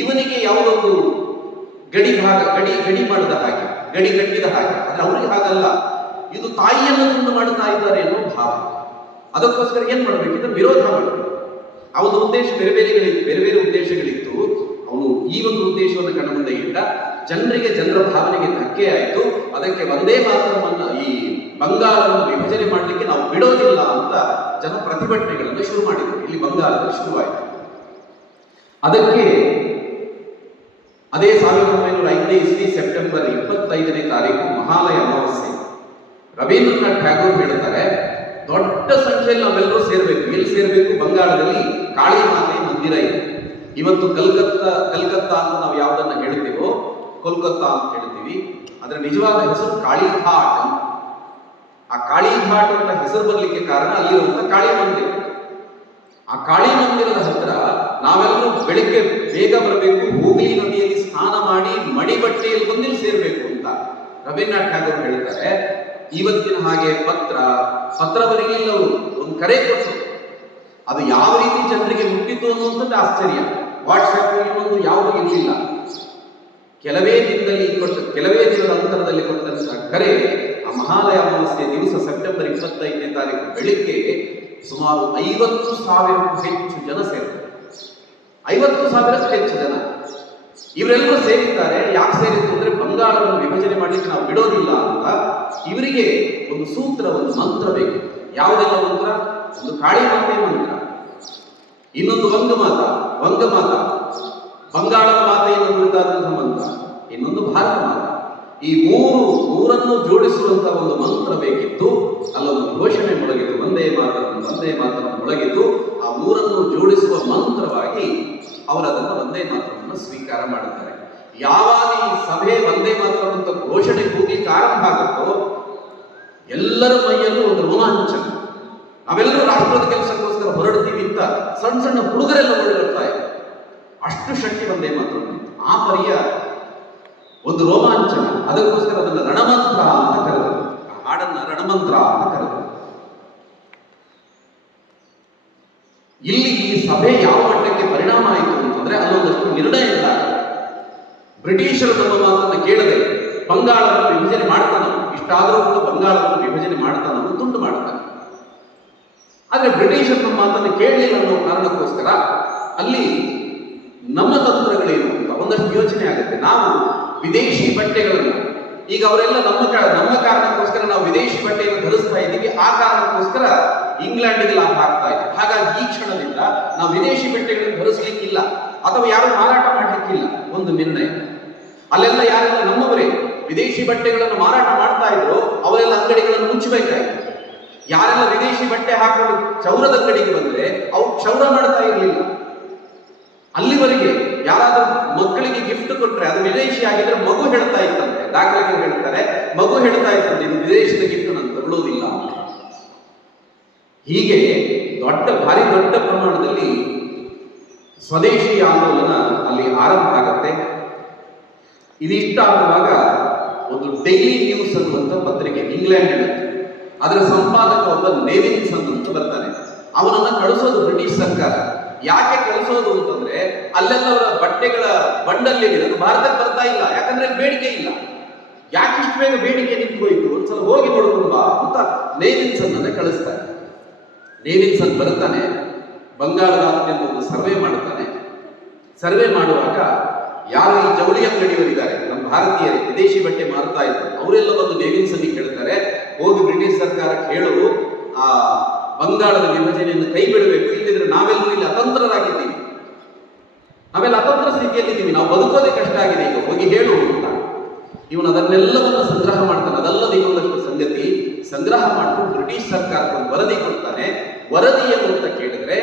ಇವನಿಗೆ ಯಾವುದೊಂದು ಗಡಿ ಮಾಡಿದ ಹಾಗೆ, ಗಡಿ ಕಟ್ಟಿದ ಹಾಗೆ. ಆದ್ರೆ ಅವರಿಗೆ ಹಾಗಲ್ಲ, ಇದು ತಾಯಿಯನ್ನು ತುಂಡು ಮಾಡ್ತಾ ಇದ್ದಾರೆ ಅನ್ನೋ ಭಾವ. ಅದಕ್ಕೋಸ್ಕರ ಏನ್ ಮಾಡ್ಬೇಕಿದ್ರೆ ವಿರೋಧ ಮಾಡಬೇಕು. ಅವನ ಉದ್ದೇಶ ಬೇರೆ ಬೇರೆ ಉದ್ದೇಶಗಳಿತ್ತು. ಅವನು ಈ ಒಂದು ಉದ್ದೇಶವನ್ನು ಕಣ್ಣ ಮುಂದೆ ಇಟ್ಟ. ಜನರ ಭಾವನೆಗೆ ಧಕ್ಕೆ ಆಯಿತು. ಅದಕ್ಕೆ ಒಂದೇ ಮಾತ್ರವನ್ನ ಈ ಬಂಗಾಳವನ್ನು ವಿಭಜನೆ ಮಾಡಲಿಕ್ಕೆ ನಾವು ಬಿಡೋದಿಲ್ಲ ಅಂತ ಜನ ಪ್ರತಿಭಟನೆಗಳನ್ನು ಶುರು ಮಾಡಿದರು. ಇಲ್ಲಿ ಬಂಗಾಳದಲ್ಲಿ ಶುರುವಾಯಿತು. ಅದಕ್ಕೆ ಅದೇ 1905 ಇಸ್ವಿ ಸೆಪ್ಟೆಂಬರ್ 25ನೇ ತಾರೀಕು ಮಹಾಲಯ ಅಮಾವಾಸ್ಯೆ. ರವೀಂದ್ರನಾಥ್ ಟ್ಯಾಗೋರ್ ಹೇಳ್ತಾರೆ, ದೊಡ್ಡ ಸಂಖ್ಯೆಯಲ್ಲಿ ನಾವೆಲ್ಲರೂ ಸೇರ್ಬೇಕು. ಎಲ್ಲಿ ಸೇರ್ಬೇಕು? ಬಂಗಾಳದಲ್ಲಿ ಕಾಳಿ ಮಾತೆ ಮಂದಿರ ಇದೆ. ಇವತ್ತು ಕಲ್ಕತ್ತಾ ಅಂತ ನಾವು ಯಾವ್ದನ್ನ ಹೇಳ್ತೀವೋ ಕೋಲ್ಕತ್ತಾ ಅಂತ ಹೇಳ್ತೀವಿ, ಅದರ ನಿಜವಾದ ಹೆಸರು ಕಾಳಿಘಾಟ್ ಅಂತ. ಆ ಕಾಳಿಘಾಟ್ ಅಂತ ಹೆಸರು ಬರ್ಲಿಕ್ಕೆ ಕಾರಣ ಅಲ್ಲಿರುವಂತ ಕಾಳಿ ಮಂದಿರ. ಆ ಕಾಳಿ ಮಂದಿರದ ಹತ್ರ ನಾವೆಲ್ಲರೂ ಬೆಳಿಗ್ಗೆ ಬೇಗ ಬರಬೇಕು, ಹೂಗ್ಲಿ ನದಿಯಲ್ಲಿ ಸ್ನಾನ ಮಾಡಿ ಮಡಿ ಬಟ್ಟೆಯಲ್ಲಿ ಬಂದಿಲ್ಲಿ ಸೇರ್ಬೇಕು ಅಂತ ರವೀಂದ್ರನಾಥ್ ಟ್ಯಾಗೋರ್ ಹೇಳ್ತಾರೆ. ಇವತ್ತಿನ ಹಾಗೆ ಪತ್ರ ಬರೀಲಿಲ್ಲ, ಅವರು ಒಂದು ಕರೆ ಕೊಟ್ಟರು. ಅದು ಯಾವ ರೀತಿ ಜನರಿಗೆ ಮುಟ್ಟಿತು ಅನ್ನುವಂಥದ್ದು ಆಶ್ಚರ್ಯ. ವಾಟ್ಸ್ಆಪ್ ಇನ್ನೊಂದು ಯಾವುದೂ ಇರಲಿಲ್ಲ. ಕೆಲವೇ ದಿನದ ಅಂತರದಲ್ಲಿ ಕೊಟ್ಟಂತಹ ಕರೆ ಆ ಮಹಾಲಯ ಅಮಾವಾಸ್ಯೆ ದಿವಸ ಸೆಪ್ಟೆಂಬರ್ 25ನೇ ತಾರೀಕು ಬೆಳಿಗ್ಗೆ ಸುಮಾರು 50,000ಕ್ಕೂ ಹೆಚ್ಚು ಜನ ಸೇರ್ತಾರೆ. 50,000ಕ್ಕೂ ಹೆಚ್ಚು ಜನ ಇವರೆಲ್ಲರೂ ಸೇರಿದ್ದಾರೆ. ಯಾಕೆ ಸೇರಿದ್ರು ಅಂದ್ರೆ ಬಂಗಾಳವನ್ನು ವಿಭಜನೆ ಮಾಡಲಿಕ್ಕೆ ನಾವು ಬಿಡೋದಿಲ್ಲ ಅಂತ ಇವರಿಗೆ ಒಂದು ಸೂತ್ರ, ಒಂದು ಮಂತ್ರ ಬೇಕು. ಯಾವುದೆಲ್ಲ ಮಂತ್ರ? ಒಂದು ಕಾಳಿ ಮಾತೆ ಮಂತ್ರ, ಇನ್ನೊಂದು ವಂಗಮಾತ ಬಂಗಾಳದ ಮಾತೆಯನ್ನು ಕುರಿತಾದಂತಹ ಮಂತ್ರ, ಇನ್ನೊಂದು ಭಾರತ ಮಾತ. ಈ ಮೂರನ್ನು ಜೋಡಿಸುವಂತಹ ಒಂದು ಮಂತ್ರ ಬೇಕಿತ್ತು. ಅಲ್ಲೊಂದು ಘೋಷಣೆ ಮೊಳಗಿತು, ವಂದೇ ಮಾತರಂ ಮೊಳಗಿತು. ಆ ಮೂರನ್ನು ಜೋಡಿಸುವ ಮಂತ್ರವಾಗಿ ಅವರದನ್ನು ವಂದೇ ಮಾತರವನ್ನು ಸ್ವೀಕಾರ ಮಾಡುತ್ತಾರೆ. ಯಾವಾಗ ಈ ಸಭೆ ವಂದೇ ಮಾತರಂ ಅಂತ ಘೋಷಣೆ ಕೂಗ್ಲಿಕ್ಕೆ ಆರಂಭ ಆಗುತ್ತೋ ಎಲ್ಲರ ಮೈಯಲ್ಲೂ ಒಂದು ರೋಮಾಂಚನ. ನಾವೆಲ್ಲರೂ ರಾಷ್ಟ್ರದ ಕೆಲಸಕ್ಕೋಸ್ಕರ ಹೊರಡ್ತೀವಿ ಅಂತ ಸಣ್ಣ ಹುಡುಗರೆಲ್ಲ ಹೊರಡಿರ್ತಾ ಇದೆ. ಅಷ್ಟು ಶಕ್ತಿ ವಂದೇ ಮಾತರಂ. ಆ ಪರಿಯ ಒಂದು ರೋಮಾಂಚನ. ಅದಕ್ಕೋಸ್ಕರ ಅದನ್ನು ರಣಮಂತ್ರ ಅಂತ ಕರೆದರು. ಆ ಹಾಡನ್ನ ರಣಮಂತ್ರ ಅಂತ ಕರೆದರು. ಇಲ್ಲಿ ಈ ಸಭೆ ಯಾವ ಮಟ್ಟಕ್ಕೆ ಪರಿಣಾಮ ಆಯಿತು ಅಂತಂದ್ರೆ ಅಲ್ಲೊಂದಷ್ಟು ನಿರ್ಣಯಗಳಾಗ ಬ್ರಿಟಿಷರು ನಮ್ಮ ಮಾತನ್ನು ಕೇಳದೆ ಬಂಗಾಳವನ್ನು ವಿಭಜನೆ ಮಾಡ್ತಾನೆ. ಇಷ್ಟಾದರೂ ಕೂಡ ಬಂಗಾಳವನ್ನು ವಿಭಜನೆ ಮಾಡ್ತಾನೆ, ತುಂಡು ಮಾಡ್ತಾನೆ. ಆದ್ರೆ ಬ್ರಿಟಿಷರು ನಮ್ಮ ಮಾತನ್ನು ಕೇಳಲಿಲ್ಲ ಅನ್ನೋ ಕಾರಣಕ್ಕೋಸ್ಕರ ಅಲ್ಲಿ ನಮ್ಮ ತಂತ್ರಗಳೇನು ಅಂತ ಒಂದಷ್ಟು ಯೋಚನೆ ಆಗುತ್ತೆ. ನಾವು ವಿದೇಶಿ ಬಟ್ಟೆಗಳನ್ನು ಈಗ ಅವರೆಲ್ಲ ನಮ್ಮ ಕಾರಣಕ್ಕೋಸ್ಕರ ನಾವು ವಿದೇಶಿ ಬಟ್ಟೆಯನ್ನು ಧರಿಸ್ತಾ ಇದ್ದೀವಿ. ಆ ಕಾರಣಕ್ಕೋಸ್ಕರ ಇಂಗ್ಲೆಂಡ್ಗೆ ಲಾಭ ಆಗ್ತಾ ಇದೆ. ಹಾಗಾಗಿ ಈ ಕ್ಷಣದಿಂದ ನಾವು ವಿದೇಶಿ ಬಟ್ಟೆಗಳನ್ನು ಧರಿಸಲಿಕ್ಕಿಲ್ಲ ಅಥವಾ ಯಾರು ಮಾರಾಟ ಮಾಡಲಿಕ್ಕಿಲ್ಲ. ಒಂದು ನಿರ್ಣಯ. ಅಲ್ಲೆಲ್ಲ ಯಾರೆಲ್ಲ ನಮ್ಮವರೇ ವಿದೇಶಿ ಬಟ್ಟೆಗಳನ್ನು ಮಾರಾಟ ಮಾಡ್ತಾ ಇದ್ರು ಅವರೆಲ್ಲ ಅಂಗಡಿಗಳನ್ನು ಮುಚ್ಚಬೇಕಾಯಿತು. ಯಾರೆಲ್ಲ ವಿದೇಶಿ ಬಟ್ಟೆ ಹಾಕೊಂಡು ಕ್ಷೌರದ ಅಂಗಡಿಗೆ ಬಂದ್ರೆ ಅವು ಕ್ಷೌರ ಮಾಡ್ತಾ ಇರಲಿಲ್ಲ. ಅಲ್ಲಿವರೆಗೆ ಯಾರಾದ್ರೂ ಮಕ್ಕಳಿಗೆ ಗಿಫ್ಟ್ ಕೊಟ್ರೆ ಅದು ವಿದೇಶಿ ಆಗಿದ್ರೆ ಮಗು ಹೇಳ್ತಾ ಇತ್ತಂತೆ, ದಾಖಲೆಗಳು ಹೇಳ್ತಾರೆ, ಮಗು ಹೇಳ್ತಾ ಇತ್ತಂತೆ ಇದು ವಿದೇಶದ ಗಿಫ್ಟ್ ನಾನು ತಗೊಳ್ಳೋದಿಲ್ಲ. ಹೀಗೆ ಭಾರಿ ದೊಡ್ಡ ಪ್ರಮಾಣದಲ್ಲಿ ಸ್ವದೇಶಿ ಆಂದೋಲನ ಅಲ್ಲಿ ಆರಂಭ ಆಗತ್ತೆ. ಇದಿಷ್ಟ ಆಗುವಾಗ ಒಂದು ಡೈಲಿ ನ್ಯೂಸ್ ಅನ್ನುವಂಥ ಪತ್ರಿಕೆ ಇಂಗ್ಲೆಂಡಿನ, ಅದರ ಸಂಪಾದಕ ಒಬ್ಬ ನೇವಿನ್ಸನ್ ಅಂತ ಬರ್ತಾನೆ. ಅವನನ್ನ ಕಳಿಸೋದು ಬ್ರಿಟಿಷ್ ಸರ್ಕಾರ. ಯಾಕೆ ಕಳಿಸೋದು ಅಂತಂದ್ರೆ ಅಲ್ಲೆಲ್ಲವರ ಬಟ್ಟೆಗಳ ಬಂಡಲ್ಲಿದೆ, ಅದು ಭಾರತಕ್ಕೆ ಬರ್ತಾ ಇಲ್ಲ, ಯಾಕಂದ್ರೆ ಬೇಡಿಕೆ ಇಲ್ಲ. ಯಾಕೆ ಇಷ್ಟು ಬೇಗ ಬೇಡಿಕೆ ನಿಂತೋಯ್ತು, ಒಂದ್ಸಲ ಹೋಗಿ ನೋಡ್ಕೊಂಡು ಬಾ ಅಂತ ನೇವಿನ್ಸನ್ ಅನ್ನ ಕಳಿಸ್ತಾರೆ. ನೇವಿನ್ಸನ್ ಬರ್ತಾನೆ, ಬಂಗಾಳದಾದ್ಯಂತ ಒಂದು ಸರ್ವೆ ಮಾಡ್ತಾನೆ. ಸರ್ವೆ ಮಾಡುವಾಗ ಯಾರು ಈ ಜವಳಿ ಅಂಗಡಿಯವರಿದ್ದಾರೆ, ನಮ್ಮ ಭಾರತೀಯರೇ ವಿದೇಶಿ ಬಟ್ಟೆ ಮಾರ್ತಾ ಇದ್ದಾರೆ, ಅವರೆಲ್ಲ ಬಂದು ನೇವಿನ್ಸನ್ ಹೇಳ್ತಾರೆ, ಹೋಗಿ ಬ್ರಿಟಿಷ್ ಸರ್ಕಾರಕ್ಕೆ ಹೇಳು ಆ ಬಂಗಾಳದ ವಿಭಜನೆಯನ್ನು ಕೈ ಬಿಡಬೇಕು, ಇಲ್ಲದಿದ್ರೆ ನಾವೆಲ್ಲರೂ ಇಲ್ಲಿ ಅತಂತ್ರರಾಗಿದ್ದೀವಿ, ನಾವೆಲ್ಲ ಅತಂತ್ರ ಸ್ಥಿತಿಯಲ್ಲಿದ್ದೀವಿ, ನಾವು ಬದುಕೋದೇ ಕಷ್ಟ ಆಗಿದೆ, ಈಗ ಹೋಗಿ ಹೇಳು ಅಂತ. ಇವನು ಅದನ್ನೆಲ್ಲವನ್ನು ಸಂಗ್ರಹ ಮಾಡ್ತಾನೆ. ಅದಲ್ಲದೆ ಇನ್ನೊಂದಷ್ಟು ಸಂಗತಿ ಸಂಗ್ರಹ ಮಾಡಿಕೊಂಡು ಬ್ರಿಟಿಷ್ ಸರ್ಕಾರಕ್ಕೆ ಒಂದು ವರದಿ ಕೊಡ್ತಾನೆ. ವರದಿ ಏನು ಅಂತ ಕೇಳಿದ್ರೆ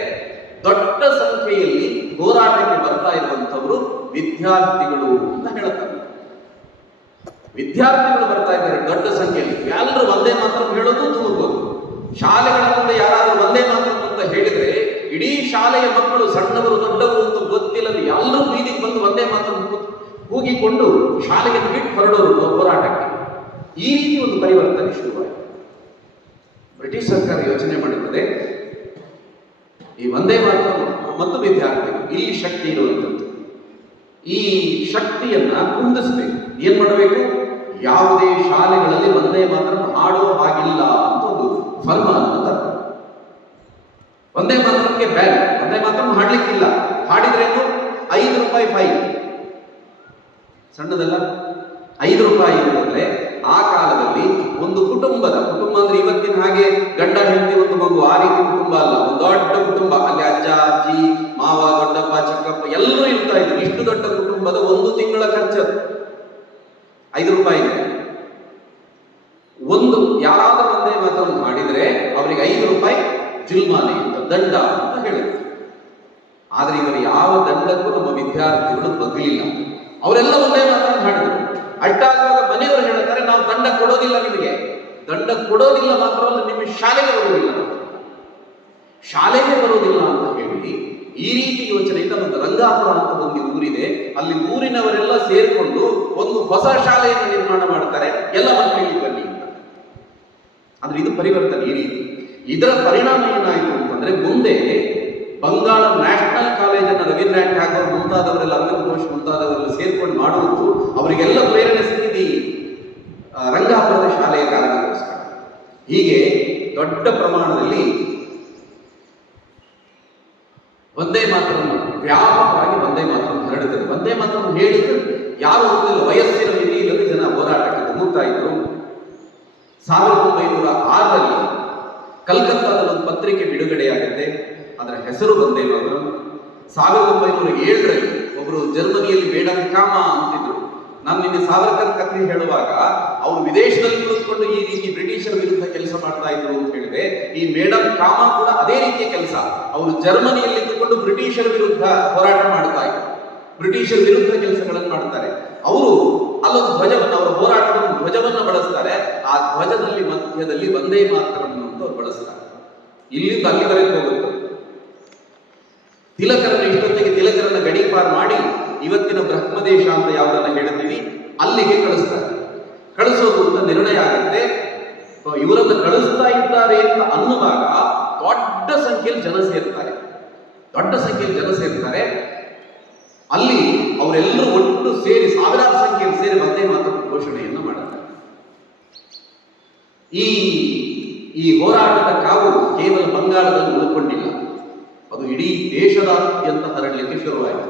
ದೊಡ್ಡ ಸಂಖ್ಯೆಯಲ್ಲಿ ಹೋರಾಟಕ್ಕೆ ಬರ್ತಾ ಇರುವಂತವರು ವಿದ್ಯಾರ್ಥಿಗಳು ಅಂತ ಹೇಳ್ತಾರೆ. ವಿದ್ಯಾರ್ಥಿಗಳು ಬರ್ತಾ ಇದ್ದಾರೆ ದೊಡ್ಡ ಸಂಖ್ಯೆಯಲ್ಲಿ. ಎಲ್ಲರೂ ವಂದೇ ಮಾತರಂ ಹೇಳೋದು ತುಮಕೋದು. ಶಾಲೆಗಳ ಮುಂದೆ ಯಾರಾದ್ರೂ ವಂದೇ ಮಾತರಂ ಅಂತ ಹೇಳಿದ್ರೆ ಇಡೀ ಶಾಲೆಯ ಮಕ್ಕಳು ಸಣ್ಣವರು ದೊಡ್ಡವರು ಅಂತ ಗೊತ್ತಿಲ್ಲದೆ ಎಲ್ಲರೂ ಬೀದಿಗೆ ಬಂದು ವಂದೇ ಮಾತರಂ ಕೂಗಿಕೊಂಡು ಶಾಲೆಯನ್ನು ಬಿಟ್ಟು ಹೊರಡೋರು ಹೋರಾಟಕ್ಕೆ. ಈ ರೀತಿ ಒಂದು ಪರಿವರ್ತನೆ ಶುರುವಾಯಿತು. ಬ್ರಿಟಿಷ್ ಸರ್ಕಾರ ಯೋಚನೆ ಮಾಡುತ್ತದೆ, ಈ ವಂದೇ ಮಾತರಂ ಮತ್ತು ವಿದ್ಯಾರ್ಥಿಗಳು ಇಲ್ಲಿ ಶಕ್ತಿ ಇರುವಂಥದ್ದು, ಈ ಶಕ್ತಿಯನ್ನ ಕುಂದಿಸಬೇಕು. ಏನ್ ಮಾಡಬೇಕು? ಯಾವುದೇ ಶಾಲೆಗಳಲ್ಲಿ ವಂದೇ ಮಾತರಂ ಹಾಡೋ ಹಾಗಿಲ್ಲ ಅಂತ ಒಂದು ಫರ್ಮಾನನ್ನು ತರ್ತಾರೆ. ವಂದೇ ಮಾತರಂಗೆ ಬ್ಯಾನ್, ವಂದೇ ಮಾತರಂ ಹಾಡ್ಲಿಕ್ಕಿಲ್ಲ, ಹಾಡಿದ್ರೇನು 5 ರೂಪಾಯಿ ಫೈನ್. ಸಣ್ಣದಲ್ಲ, 5 ರೂಪಾಯಿ ಅಂತಂದ್ರೆ ಆ ಕಾಲದಲ್ಲಿ ಒಂದು ಕುಟುಂಬ ಅಂದ್ರೆ ಇವತ್ತಿನ ಹಾಗೆ ಗಂಡ ಹೆಂಡತಿ ಒಂದು ಮಗು ಆ ರೀತಿ ಕುಟುಂಬ ಅಲ್ಲ, ಒಂದು ದೊಡ್ಡ ಕುಟುಂಬ. ಅಲ್ಲಿ ಅಜ್ಜ ಅಜ್ಜಿ ಮಾವ ದೊಡ್ಡಪ್ಪ ಚಿಕ್ಕಪ್ಪ ಎಲ್ಲರೂ ಇರ್ತಾ ಇದ್ರು. ಇಷ್ಟು ದೊಡ್ಡ ಕುಟುಂಬ ಕುಟುಂಬದ 1 ತಿಂಗಳ ಖರ್ಚು 5 ರೂಪಾಯಿ. ಯಾರಾದ್ರೂ ವಂದೇ ಮಾತರಂ ಮಾಡಿದ್ರೆ ಅವರಿಗೆ 5 ರೂಪಾಯಿ ಜುಲ್ಮಾನೆ ಅಂತ, ದಂಡ ಅಂತ ಹೇಳಿದ್ರು. ಆದ್ರೆ ಇವರು ಯಾವ ದಂಡಕ್ಕೂ ನಮ್ಮ ವಿದ್ಯಾರ್ಥಿಗಳು ಬಗ್ಗಲಿಲ್ಲ. ಅವರೆಲ್ಲ ವಂದೇ ಮಾತರಂ ಮಾಡಿದ್ರು. ಅಷ್ಟಾಗುವಾಗ ಮನೆಯವರು ಹೇಳ್ತಾರೆ, ನಾವು ದಂಡ ಕೊಡೋದಿಲ್ಲ, ನಿಮಗೆ ದಂಡ ಕೊಡೋದಿಲ್ಲ, ಮಾತ್ರವಲ್ಲ ನಿಮಗೆ ಶಾಲೆಗೆ ಬರೋದಿಲ್ಲ, ಶಾಲೆಗೆ ಬರೋದಿಲ್ಲ ಅಂತ ಹೇಳಿ ಈ ರೀತಿ ಯೋಚನೆಯಿಂದ ಒಂದು ರಂಗಾಪುರ ಅಂತ ಒಂದು ಊರಿದೆ, ಅಲ್ಲಿ ಊರಿನವರೆಲ್ಲ ಸೇರಿಕೊಂಡು ಒಂದು ಹೊಸ ಶಾಲೆಯನ್ನು ನಿರ್ಮಾಣ ಮಾಡ್ತಾರೆ, ಎಲ್ಲ ಮಕ್ಕಳಿಗೆ ಬನ್ನಿ ಅಂತ. ಅಂದ್ರೆ ಇದು ಪರಿವರ್ತನೆ ಈ ರೀತಿ. ಇದರ ಪರಿಣಾಮ ಏನಾಯಿತು ಅಂತಂದ್ರೆ, ಮುಂದೆ ಬಂಗಾಳ ನ್ಯಾಷನಲ್ ಕಾಲೇಜನ್ನು ರವೀಂದ್ರನಾಥ್ ಠಾಗೋರ್ ಮುಂತಾದವರೆಲ್ಲ, ಅರವಿಂದ್ ಘೋಷ್ ಮುಂತಾದವರೆಲ್ಲ ಸೇರ್ಕೊಂಡು ಮಾಡುವುದು, ಅವರಿಗೆಲ್ಲ ಪ್ರೇರಣೆ ಸಿಕ್ಕಿದೆ ರಂಗಾಪುರದ ಶಾಲೆಯ ಕಾರಣಕ್ಕೋಸ್ಕರ. ಹೀಗೆ ದೊಡ್ಡ ಪ್ರಮಾಣದಲ್ಲಿ ವಂದೇ ಮಾತರಂ ವ್ಯಾಪಕವಾಗಿ ವಂದೇ ಮಾತರಂ ಹರಡುತ್ತದೆ. ವಂದೇ ಮಾತರಂ ಹೇಳಿದ್ರೆ ಯಾರು ಹೋಗಲಿಲ್ಲ, ವಯಸ್ಸಿನ ಮಿತಿ ಇಲ್ಲದೆ ಜನ ಹೋರಾಟಕ್ಕೆ ಧುಮುಕ್ತಾ ಇದ್ರು. 1906ರಲ್ಲಿ ಕಲ್ಕತ್ತಾದಲ್ಲಿ ಒಂದು ಪತ್ರಿಕೆ ಬಿಡುಗಡೆಯಾಗುತ್ತೆ, ಅದರ ಹೆಸರು ವಂದೇ ಮಾತರಂ. 1907ರಲ್ಲಿ ಒಬ್ಬರು ಜರ್ಮನಿಯಲ್ಲಿ ಮೇಡಮ್ ಕಾಮಾ ಅಂತಿದ್ರು. ನಾನು ನಿನ್ನೆ ಸಾವರ್ಕರ್ ಕಥೆ ಹೇಳುವಾಗ ಅವರು ವಿದೇಶದಲ್ಲಿ ಕುಳಿತುಕೊಂಡು ಈ ರೀತಿ ಬ್ರಿಟಿಷರ ವಿರುದ್ಧ ಕೆಲಸ ಮಾಡ್ತಾ ಇದ್ರು ಅಂತ ಹೇಳಿದೆ. ಈ ಮೇಡಮ್ ಕಾಮಾ ಕೂಡ ಅದೇ ರೀತಿಯ ಕೆಲಸ, ಅವರು ಜರ್ಮನಿಯಲ್ಲಿ ಇದ್ದುಕೊಂಡು ಬ್ರಿಟಿಷರ ವಿರುದ್ಧ ಹೋರಾಟ ಮಾಡ್ತಾ ಇದ್ರು, ಬ್ರಿಟಿಷರ ವಿರುದ್ಧ ಕೆಲಸಗಳನ್ನು ಮಾಡ್ತಾರೆ. ಅವರು ಅಲ್ಲೊಂದು ಧ್ವಜವನ್ನು, ಅವರ ಹೋರಾಟದ ಧ್ವಜವನ್ನು ಬಳಸ್ತಾರೆ. ಆ ಧ್ವಜದಲ್ಲಿ ಮಧ್ಯದಲ್ಲಿ ವಂದೇ ಮಾತರಂ ಅಂತ ಅವ್ರು ಬಳಸ್ತಾರೆ. ಇಲ್ಲಿಂದ ಅಲ್ಲಿವರೆಗೆ ಹೋಗುತ್ತೆ. ತಿಲಕರನ್ನ ಇಷ್ಟೊತ್ತಿಗೆ ತಿಲಕರನ್ನ ಗಡೀಪಾರ್ ಮಾಡಿ ಇವತ್ತಿನ ಬ್ರಹ್ಮದೇಶ ಅಂತ ಯಾವುದನ್ನ ಹೇಳ್ತೀವಿ ಅಲ್ಲಿಗೆ ಕಳಿಸ್ತಾರೆ. ಕಳಿಸೋದು ಅಂತ ನಿರ್ಣಯ ಆಗುತ್ತೆ. ಇವರನ್ನು ಕಳಿಸ್ತಾ ಇದ್ದಾರೆ ಅಂತ ಅನ್ನುವಾಗ ದೊಡ್ಡ ಸಂಖ್ಯೆಯಲ್ಲಿ ಜನ ಸೇರ್ತಾರೆ, ದೊಡ್ಡ ಸಂಖ್ಯೆಯಲ್ಲಿ ಜನ ಸೇರ್ತಾರೆ. ಅಲ್ಲಿ ಅವರೆಲ್ಲರೂ ಒಟ್ಟು ಸೇರಿ ಸಾವಿರಾರು ಸಂಖ್ಯೆಯಲ್ಲಿ ಸೇರಿ ವಂದೇ ಮಾತರಂ ಘೋಷಣೆಯನ್ನು ಮಾಡುತ್ತಾರೆ. ಈ ಹೋರಾಟದ ಕಾವು ಕೇವಲ ಬಂಗಾಳದಲ್ಲಿ ಉಳ್ಕೊಂಡಿಲ್ಲ, ಅದು ಇಡೀ ದೇಶದಾದ್ಯಂತ ಹರಡಲಿಕ್ಕೆ ಶುರುವಾಯಿತು.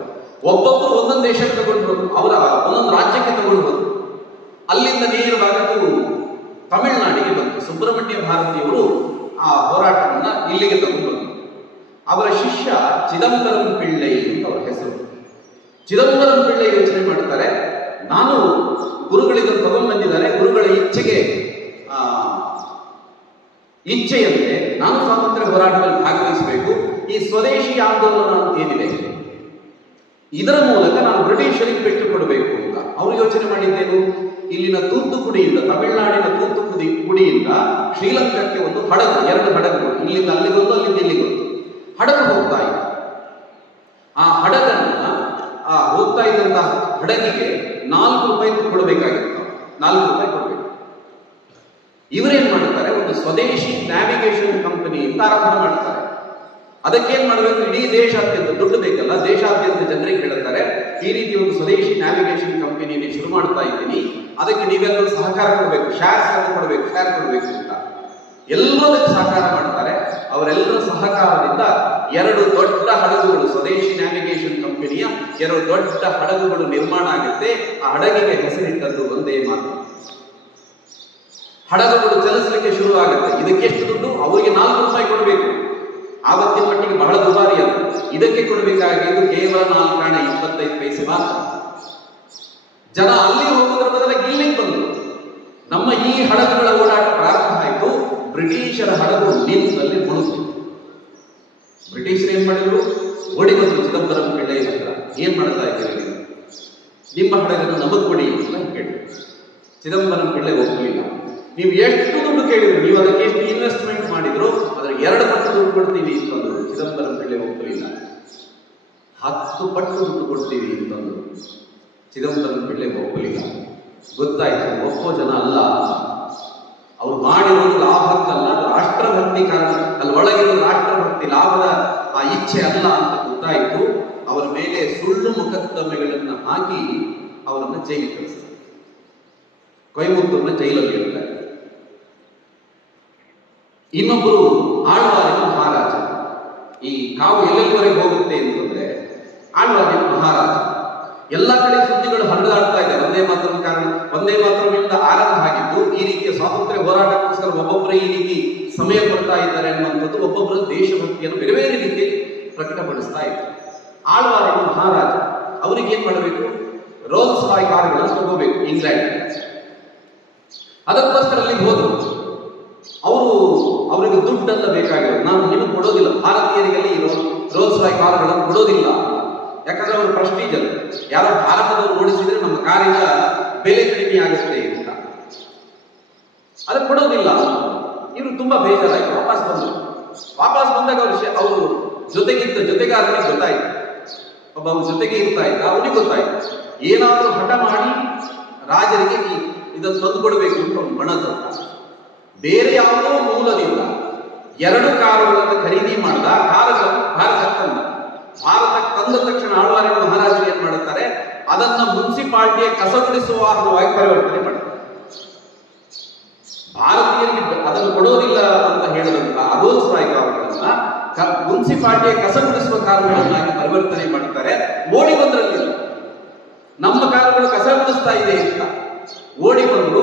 ಒಬ್ಬೊಬ್ಬರು ಒಂದೊಂದು ದೇಶಕ್ಕೆ ತಗೊಂಡು ಹೋದ್ರು, ಅವರ ಒಂದೊಂದು ರಾಜ್ಯಕ್ಕೆ ತಗೊಂಡು ಹೋದ್ರು. ಅಲ್ಲಿಂದ ನೇರವಾಗಿ ತಮಿಳುನಾಡಿಗೆ ಬಂತು. ಸುಬ್ರಹ್ಮಣ್ಯ ಭಾರತಿಯವರು ಆ ಹೋರಾಟವನ್ನ ಇಲ್ಲಿಗೆ ತಗೊಂಡು ಬಂದರು. ಅವರ ಶಿಷ್ಯ ಚಿದಂಬರಂ ಪಿಳ್ಳೈ ಅಂತ ಅವರ ಹೆಸರು. ಚಿದಂಬರಂ ಪಿಳ್ಳೈ ಯೋಚನೆ ಮಾಡ್ತಾರೆ, ನಾನು ಗುರುಗಳಿಂದ ತಗೊಂಡ್ಬಂದಿದ್ದಾರೆ, ಗುರುಗಳ ಇಚ್ಛೆಯಂತೆ ನಾನು ಸ್ವಾತಂತ್ರ್ಯ ಹೋರಾಟದಲ್ಲಿ ಭಾಗವಹಿಸಬೇಕು. ಈ ಸ್ವದೇಶಿ ಆಂದೋಲನ ಅಂತ ಏನಿದೆ ಇದರ ಮೂಲಕ ನಾನು ಬ್ರಿಟಿಷರಿಗೆ ಪೆಟ್ಟು ಕೊಡಬೇಕು ಅಂತ ಅವರು ಯೋಚನೆ ಮಾಡಿದ್ದೇನು, ಇಲ್ಲಿನ ತೂತುಕುಡಿಯಿಂದ, ತಮಿಳುನಾಡಿನ ತೂತುಕುಡಿಯಿಂದ ಶ್ರೀಲಂಕಾಕ್ಕೆ ಒಂದು ಹಡಗು, 2 ಹಡಗುಗಳು, ಇಲ್ಲಿಂದ ಅಲ್ಲಿಗೊಂದು, ಅಲ್ಲಿಂದ ಇಲ್ಲಿಗೊಂದು ಹಡಗು ಹೋಗ್ತಾ ಇತ್ತು. ಆ ಹಡಗನ್ನ ಹೋಗ್ತಾ ಇದ್ದಂತಹ ಹಡಗಿಗೆ 4 ರೂಪಾಯಿ ಕೊಡಬೇಕಾಗಿತ್ತು, 4 ರೂಪಾಯಿ ಕೊಡಬೇಕು. ಇವರೇನ್ ಮಾಡ್ತಾರೆ, ಒಂದು ಸ್ವದೇಶಿ ನ್ಯಾವಿಗೇಷನ್ ಕಂಪನಿ ಅಂತ ಆರಂಭ ಮಾಡ್ತಾರೆ. ಅದಕ್ಕೇನ್ ಮಾಡಬೇಕು, ಇಡೀ ದೇಶಾದ್ಯಂತ ದುಡ್ಡು ಬೇಕಲ್ಲ, ದೇಶಾದ್ಯಂತ ಜನರಿಗೆ ಹೇಳ್ತಾರೆ, ಈ ರೀತಿ ಒಂದು ಸ್ವದೇಶಿ ನ್ಯಾವಿಗೇಷನ್ ಕಂಪನಿಯನ್ನು ಶುರು ಮಾಡ್ತಾ ಇದ್ದೀನಿ, ಅದಕ್ಕೆ ನೀವೆಲ್ಲರೂ ಸಹಕಾರ ಕೊಡಬೇಕು, ಶೇರ್ ಕೊಡಬೇಕು ಅಂತ ಎಲ್ಲರೂ ಅದಕ್ಕೆ ಸಹಕಾರ ಮಾಡ್ತಾರೆ. ಅವರೆಲ್ಲರ ಸಹಕಾರದಿಂದ 2 ದೊಡ್ಡ ಹಡಗುಗಳು, ಸ್ವದೇಶಿ ನ್ಯಾವಿಗೇಷನ್ ಕಂಪನಿಯ 2 ದೊಡ್ಡ ಹಡಗುಗಳು ನಿರ್ಮಾಣ ಆಗುತ್ತೆ. ಆ ಹಡಗಿಗೆ ಹೆಸರಿಟ್ಟದ್ದು ವಂದೇ ಮಾತರಂ. ಹಡಗುಗಳು ಚಲಿಸಲಿಕ್ಕೆ ಶುರು ಆಗುತ್ತೆ. ಇದಕ್ಕೆ ಎಷ್ಟು ದುಡ್ಡು, ಅವರಿಗೆ 4 ರೂಪಾಯಿ ಕೊಡಬೇಕು. ಆವತ್ತಿನ ಮಟ್ಟಿಗೆ ಬಹಳ ದುಬಾರಿ ಅದು. ಇದಕ್ಕೆ ಕೊಡಬೇಕಾಗಿದ್ದು ಕೇವಲ 4 ಆಣೆ 25 ಪೈಸೆ ಮಾತ್ರ. ಜನ ಅಲ್ಲಿ ಹೋಗೋದ್ರ ಬದಲಾಗಿ ಇಲ್ಲಿಗೆ ಬಂದರು. ನಮ್ಮ ಈ ಹಡಗುಗಳ ಓಡಾಟ ಪ್ರಾರಂಭ ಆಯಿತು. ಬ್ರಿಟಿಷರ ಹಡಗು ನೀರಿನಲ್ಲಿ ಮುಳುಗಿತು. ಬ್ರಿಟಿಷರು ಏನ್ ಮಾಡಿದ್ರು, ಓಡಿ ಬಂದರು ಚಿದಂಬರಂ ಪಿಳ್ಳೈ ಹತ್ರ. ಏನ್ ಮಾಡ್ತಾ ಇದ್ದೀರಿ, ನಿಮ್ಮ ಹಡಗನ್ನು ನಮಗ್ ಕೊಡಿ ಅಂತ ಕೇಳಿದ್ರು. ಚಿದಂಬರಂ ಪಿಳ್ಳೈ ಒಪ್ಪಲಿಲ್ಲ. ನೀವು ಎಷ್ಟು ದುಡ್ಡು ಕೇಳಿದ್ರು, ನೀವು ಅದಕ್ಕೆ ಎಷ್ಟು ಇನ್ವೆಸ್ಟ್ಮೆಂಟ್ ಮಾಡಿದ್ರು, ಅದರ 2 ಪಟ್ಟು ದುಡ್ಡು ಕೊಡ್ತೀವಿ ಅಂತಂದ್ರು. ಚಿದಂಬರಂ ಪಿಳ್ಳೈ ಒಪ್ಪಲಿಲ್ಲ. 10 ಪಟ್ಟು ದುಡ್ಡು ಕೊಡ್ತೀವಿ ಅಂತಂದ್ರು. ಚಿದಂಬರಂ ಪಿಳ್ಳೈ ಒಪ್ಪಲಿಲ್ಲ. ಗೊತ್ತಾಯ್ತು, ಒಪ್ಪೋ ಜನ ಅಲ್ಲ, ಅವ್ರು ಮಾಡಿರೋದು ಲಾಭಕ್ಕಲ್ಲ, ರಾಷ್ಟ್ರಭಕ್ತಿ ಕಾರಣ, ಅಲ್ಲಿ ಒಳಗಿರೋ ರಾಷ್ಟ್ರಭಕ್ತಿ, ಲಾಭದ ಆ ಇಚ್ಛೆ ಅಲ್ಲ ಅಂತ ಗೊತ್ತಾಯಿತು. ಅವರ ಮೇಲೆ ಸುಳ್ಳು ಮೊಕದ್ದಮೆಗಳನ್ನು ಹಾಕಿ ಅವರನ್ನು ಜೈಲಿಗೆ ಕಳಿಸ್ತಾರೆ. ಕೊಯಮತ್ತೂರಿನ ಜೈಲಲ್ಲಿ ಇರ್ತಾರೆ. ಇನ್ನೊಬ್ಬರು ಆಳ್ವಾರಿನ ಮಹಾರಾಜ. ಈ ಕಾವು ಎಲ್ಲೆಲ್ಲವರೆಗೆ ಹೋಗುತ್ತೆ ಅಂತಂದ್ರೆ, ಆಳ್ವಾರಿನ ಮಹಾರಾಜ ಎಲ್ಲ ಕಡೆ ಸುದ್ದಿಗಳು ಹರಿದಾಡ್ತಾ ಇದೆ. ವಂದೇ ಮಾತರಂ ಕಾರಣ, ವಂದೇ ಮಾತರಮಿಂದ ಆರಂಭ ಆಗಿದ್ದು ಈ ರೀತಿಯ ಸ್ವಾತಂತ್ರ್ಯ ಹೋರಾಟಕ್ಕೋಸ್ಕರ ಒಬ್ಬೊಬ್ಬರೇ ಈ ರೀತಿ ಸಮಯ ಕೊಡ್ತಾ ಇದ್ದಾರೆ ಅನ್ನುವಂಥದ್ದು, ಒಬ್ಬೊಬ್ಬರ ದೇಶಭಕ್ತಿಯನ್ನು ಬೇರೆ ಬೇರೆ ರೀತಿಯಲ್ಲಿ ಪ್ರಕಟಪಡಿಸ್ತಾ ಇದ್ದಾರೆ. ಆಳ್ವಾರಿನ ಮಹಾರಾಜ ಅವರಿಗೆ ಏನ್ ಮಾಡಬೇಕು, ರೋಲ್ಸ್ ರಾಯ್ ಕಾರುಗಳನ್ನು ತಗೋಬೇಕು ಇಂಗ್ಲೆಂಡ್. ಅದಕ್ಕೋಸ್ಕರ ಅಲ್ಲಿಗೆ ಹೋದ್ರು. ಅವರಿಗೆ ದುಡ್ಡೆಲ್ಲ ಬೇಕಾಗಿರೋದು. ನಾನು ನಿಮಗೆ ಕೊಡೋದಿಲ್ಲ, ಭಾರತೀಯರಿಗೆಲ್ಲ ಈ ರೋಲ್ಸ್ ರಾಯ್ ಕಾರುಗಳನ್ನು ಕೊಡೋದಿಲ್ಲ. ಯಾಕಂದ್ರೆ ಅವರು ಪ್ರೆಸ್ಟೀಜ್ ಯಾರೋ ಭಾರತದವರು ಓಡಿಸಿದ್ರೆ ನಮ್ಮ ಕಾರಿನ ಬೆಲೆ ಕಡಿಮೆ ಆಗುತ್ತೆ ಅಂತ ಅದಕ್ಕೆ ಕೊಡೋದಿಲ್ಲ. ಇವರು ತುಂಬಾ ಬೇಜಾರಾಯ್ತು. ವಾಪಸ್ ಬಂದಾಗ ಅವರು ಜೊತೆಗಾರನಿಗೆ ಗೊತ್ತಾಯ್ತು, ಒಬ್ಬ ಅವ್ರ ಜೊತೆಗೆ ಇರ್ತಾ ಇದ್ದ, ಅವನಿಗೆ ಗೊತ್ತಾಯ್ತು ಏನಾದರೂ ಹಠ ಮಾಡಿ ರಾಜರಿಗೆ ಇದನ್ನು ತಂದು ಕೊಡಬೇಕು ಅಂತ ಅವನು ಬಣ ತೊಟ್ಟ. ಬೇರೆ ಯಾವುದೋ ಮೂಲದಿಂದ 2 ಕಾರುಗಳನ್ನು ಖರೀದಿ ಮಾಡಿದ. ಕಾರುಗಳನ್ನು ಭಾರತಕ್ಕೆ ತಂದ ತಕ್ಷಣ ಆಳ್ವಾರಿ ಮಹಾರಾಜರು ಏನ್ ಮಾಡುತ್ತಾರೆ, ಅದನ್ನ ಮುನ್ಸಿಪಾಲಿಟಿಯ ಕಸಗುಡಿಸುವ ವಾಹನವಾಗಿ ಪರಿವರ್ತನೆ ಮಾಡ್ತಾರೆ. ಭಾರತೀಯರಿಗೆ ಅದನ್ನು ಕೊಡೋದಿಲ್ಲ ಅಂತ ಹೇಳಿದಂತ ರೋಲ್ಸ್ ರಾಯ್ ಕಾರುಗಳನ್ನ ಮುನ್ಸಿಪಾಲಿಟಿಯ ಕಸಗುಡಿಸುವ ಕಾರುಗಳನ್ನಾಗಿ ಪರಿವರ್ತನೆ ಮಾಡ್ತಾರೆ. ಓಡಿ ಬಂದ್ರಲ್ಲಿ ನಮ್ಮ ಕಾರುಗಳು ಕಸ ಗುಡಿಸ್ತಾ ಇದೆ ಅಂತ ಓಡಿ ಬಂದ್ರು.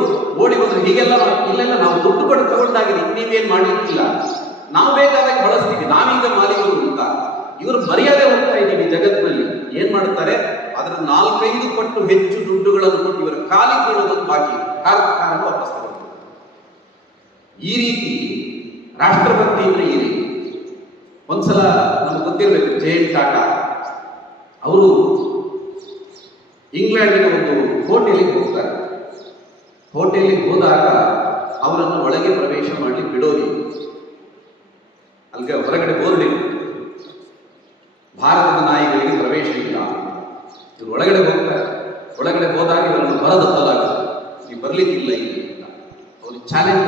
ಹೀಗೆಲ್ಲ ಇಲ್ಲೆಲ್ಲ ನಾವು ದುಡ್ಡು ಕೊಟ್ಟು ತಗೊಂಡಾಗಿದೆ, ನೀವೇನ್ ಮಾಡ್ಲಿಕ್ಕಿಲ್ಲ, ನಾವು ಬೇಕಾದಾಗ ಬಳಸ್ತೀವಿ, ನಾವೀಗ ಮಾಲೀಕರು ಅಂತ. ಇವರು ಮರ್ಯಾದೆ ಹೋಗ್ತಾ ಇದ್ದೀವಿ ಜಗತ್ತಿನಲ್ಲಿ. ಏನ್ ಮಾಡ್ತಾರೆ, ಅದರ 4-5 ಪಟ್ಟು ಹೆಚ್ಚು ದುಡ್ಡುಗಳನ್ನು ಕೊಟ್ಟು ಇವರ ಖಾಲಿ ಬೀಳೋದನ್ನು ಬಾಕಿ ಕಾರಣ ವಾಪಸ್ ತಗೊಂಡು. ಈ ರೀತಿ ರಾಷ್ಟ್ರಭಕ್ತಿ ಅಂದ್ರೆ ಈ ರೀತಿ. ಒಂದ್ಸಲ ನಮ್ಗೆ ಗೊತ್ತಿರಬೇಕು, ಜಯಂತ್ ಟಾಟಾ ಅವರು ಇಂಗ್ಲೆಂಡಿನ ಒಂದು ಹೋಟೆಲಿಗೆ ಹೋಗ್ತಾರೆ. ಹೋಟೆಲಿಗೆ ಹೋದಾಗ ಅವರನ್ನು ಒಳಗೆ ಪ್ರವೇಶ ಮಾಡಲಿಕ್ಕೆ ಬಿಡೋದಿಲ್ಲ. ಅಲ್ಲಿಗೆ ಹೊರಗಡೆ ಬೋರ್ಡ್ ಇದೆ, ಭಾರತದ ನಾಯಿಗಳಿಗೆ ಪ್ರವೇಶ ಇಲ್ಲ. ಇವರು ಒಳಗಡೆ ಹೋಗ್ತಾರೆ. ಒಳಗಡೆ ಹೋದಾಗ ಇವರನ್ನು ಬರದಲ್ಲಾಗುತ್ತೆ, ನೀವು ಬರ್ಲಿಕ್ಕಿಲ್ಲ ಇಲ್ಲಿ ಅಂತ ಅವ್ರಿಗೆ ಚಾಲೆಂಜ್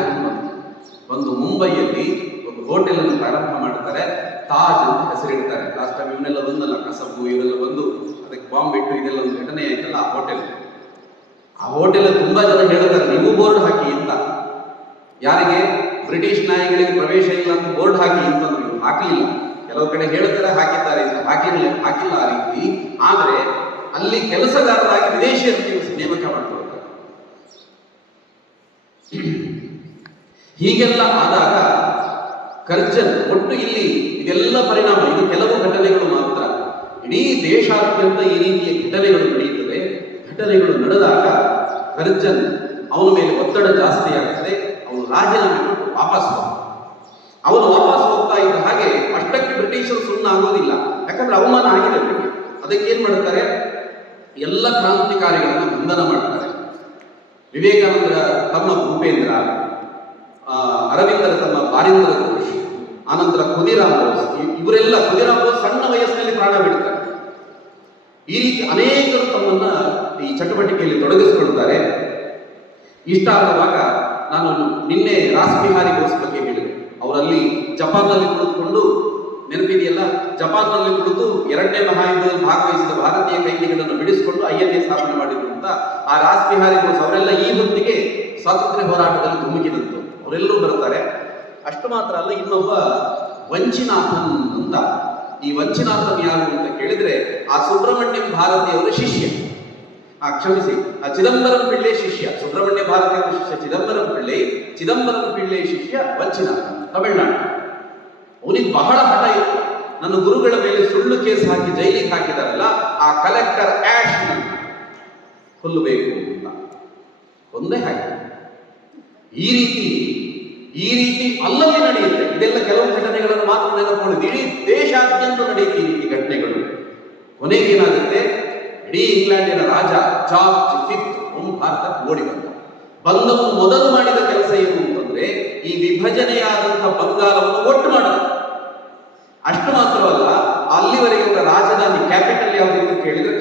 ಬಂದು ಮುಂಬೈಯಲ್ಲಿ ಒಂದು ಹೋಟೆಲ್ ಅನ್ನು ಪ್ರಾರಂಭ ಮಾಡ್ತಾರೆ. ತಾಜ್ ಅಂತ ಹೆಸರಿಡ್ತಾರೆ. ಲಾಸ್ಟ್ ಟೈಮ್ ಇವನ್ನೆಲ್ಲ ಬಂದಲ್ಲ, ಕಸಬು ಇವರೆಲ್ಲ ಬಂದು ಅದಕ್ಕೆ ಬಾಂಬ್ ಇಟ್ಟು ಇದೆಲ್ಲ ಒಂದು ಘಟನೆ ಆಯ್ತಲ್ಲ ಆ ಹೋಟೆಲ್ ತುಂಬಾ ಜನ ಹೇಳ್ತಾರೆ ನೀವು ಬೋರ್ಡ್ ಹಾಕಿ ಅಂತ. ಯಾರಿಗೆ ಬ್ರಿಟಿಷ್ ನಾಯಿಗಳಿಗೆ ಪ್ರವೇಶ ಇಲ್ಲ ಅಂತ ಬೋರ್ಡ್ ಹಾಕಿ ಅಂತಂದ್ರು. ಇವರು ಹಾಕಲಿಲ್ಲ. ಕೆಲವು ಕಡೆ ಹೇಳ್ತಾರೆ ಹಾಕಿದ್ದಾರೆ ಅಂತ, ಹಾಕಿಲ್ಲ ಆ ರೀತಿ. ಆದ್ರೆ ಅಲ್ಲಿ ಕೆಲಸಗಾರರಾಗಿ ವಿದೇಶಿಯರು ನೇಮಕ ಮಾಡ್ಕೊಳ್ತಾರೆ. ಹೀಗೆಲ್ಲ ಆದಾಗ ಕರ್ಜನ್ ಒಟ್ಟು ಇಲ್ಲಿ ಇದೆಲ್ಲ ಪರಿಣಾಮ. ಇದು ಕೆಲವು ಘಟನೆಗಳು ಮಾತ್ರ. ಇಡೀ ದೇಶಾದ್ಯಂತ ಈ ರೀತಿಯ ಘಟನೆಗಳು ನಡೆಯುತ್ತದೆ. ಘಟನೆಗಳು ನಡೆದಾಗ ಕರ್ಜನ್ ಅವನ ಮೇಲೆ ಒತ್ತಡ ಜಾಸ್ತಿ ಆಗುತ್ತೆ. ಅವನು ರಾಜೀನಾಮೆ ಕೊಟ್ಟು ಅವನು ವಾಪಸ್ ಹೋಗ್ತಾ ಇದ್ದ ಹಾಗೆ ಅಷ್ಟಕ್ಕೆ ಬ್ರಿಟಿಷರು ಸುಮ್ಮನೆ ಆಗೋದಿಲ್ಲ. ಯಾಕಂದ್ರೆ ಅವಮಾನ ಆಗಿದೆ ಅವರಿಗೆ. ಅದಕ್ಕೆ ಏನ್ ಮಾಡ್ತಾರೆ, ಎಲ್ಲ ಕ್ರಾಂತಿಕಾರಿಗಳನ್ನು ಬಂಧನ ಮಾಡ್ತಾರೆ. ವಿವೇಕಾನಂದರ ತಮ್ಮ ಭೂಪೇಂದ್ರ, ಅರವಿಂದರ ತಮ್ಮ ಬಾರೀಂದ್ರ ಘೋಷ್, ಆನಂತರ ಖುದಿರಾಮ್ ಬೋಸ್, ಖುದಿರಾಮ್ ಬೋಸ್ ಸಣ್ಣ ವಯಸ್ಸಿನಲ್ಲಿ ಪ್ರಾಣ ಬಿಡ್ತಾರೆ. ಈ ರೀತಿ ಅನೇಕರು ತಮ್ಮನ್ನ ಈ ಚಟುವಟಿಕೆಯಲ್ಲಿ ತೊಡಗಿಸಿಕೊಳ್ತಾರೆ. ಇಷ್ಟ ಆಗುವಾಗ ನಾನು ನಿನ್ನೆ ರಾಸ್ಬಿಹಾರಿ ಬೋಸ್ ಬಗ್ಗೆ ಹೇಳಿದೆ. ಅವರಲ್ಲಿ ಜಪಾನ್ನಲ್ಲಿ ಕುಳಿತುಕೊಂಡು, ನೆನಪಿದೆಯಲ್ಲ, ಜಪಾನ್ನಲ್ಲಿ ಕುಳಿತು 2ನೇ ಮಹಾಯುದ್ಧದಲ್ಲಿ ಭಾಗವಹಿಸಿದ ಭಾರತೀಯ ಕೈದಿಗಳನ್ನು ಬಿಡಿಸಿಕೊಂಡು INA ಸ್ಥಾಪನೆ ಮಾಡಿದ್ರು ಅಂತ ಆ ರಾಸ್ಬಿಹಾರಿ ಬೋಸ್ ಅವರೆಲ್ಲ ಈ ಹೊತ್ತಿಗೆ ಸ್ವಾತಂತ್ರ್ಯ ಹೋರಾಟದಲ್ಲಿ ಧುಮುಕಿದಂತು. ಅವರೆಲ್ಲರೂ ಬರ್ತಾರೆ. ಅಷ್ಟು ಮಾತ್ರ ಅಲ್ಲ, ಇನ್ನೊಬ್ಬ ವಂಚಿನಾಥನ್ ಅಂತ. ಈ ವಂಚಿನಾಥನ್ ಯಾರು ಅಂತ ಕೇಳಿದ್ರೆ ಆ ಸುಬ್ರಹ್ಮಣ್ಯಂ ಭಾರತಿಯವರ ಶಿಷ್ಯ. ಕ್ಷಮಿಸಿ, ಆ ಚಿದಂಬರಂ ಪಿಳ್ಳೆ ಶಿಷ್ಯ. ಸುಬ್ರಹ್ಮಣ್ಯ ಭಾರತಿಯವರ ಶಿಷ್ಯ ಚಿದಂಬರಂ ಪಿಳ್ಳೆ ಶಿಷ್ಯ ವಂಚಿನಾಥನ್, ತಮಿಳುನಾಡು. ಅವನಿಗೆ ಬಹಳ ಹಠ ಇತ್ತು. ನನ್ನ ಗುರುಗಳ ಮೇಲೆ ಸುಳ್ಳು ಕೇಸ್ ಹಾಕಿ ಜೈಲಿಗೆ ಹಾಕಿದಾರಲ್ಲ, ಆ ಕಲೆಕ್ಟರ್ ಆಶ್ ಕೊಲ್ಲಬೇಕು ಅಂತ ಒಂದೇ ಹಾಗೆ. ಈ ರೀತಿ ಅಲ್ಲಲ್ಲಿ ನಡೆಯುತ್ತೆ. ಇದೆಲ್ಲ ಕೆಲವು ಘಟನೆಗಳನ್ನು ಮಾತ್ರ ನೆನಪುಕೊಂಡಿದ್ದು. ಇಡೀ ದೇಶಾದ್ಯಂತ ನಡೆಯುತ್ತೆ ಈ ರೀತಿ ಘಟನೆಗಳು. ಕೊನೆಗೇನಾಗುತ್ತೆ, ಇಡೀ ಇಂಗ್ಲೆಂಡಿನ ರಾಜ ಜಾರ್ಜ್ V ಭಾರತಕ್ಕೆ ಓಡಿ ಬಂದವನು ಮೊದಲು ಮಾಡಿದ ಕೆಲಸ ಏನು ಅಂತಂದ್ರೆ, ಈ ವಿಭಜನೆಯಾದಂತಹ ಬಂಗಾಳವನ್ನು ಒಟ್ಟು ಮಾಡಿದ. ಅಷ್ಟು ಮಾತ್ರವಲ್ಲ, ಅಲ್ಲಿವರೆಗೆ ಅವರ ರಾಜಧಾನಿ ಕ್ಯಾಪಿಟಲ್ ಯಾವುದು ಅಂತ ಕೇಳಿದ್ರೆ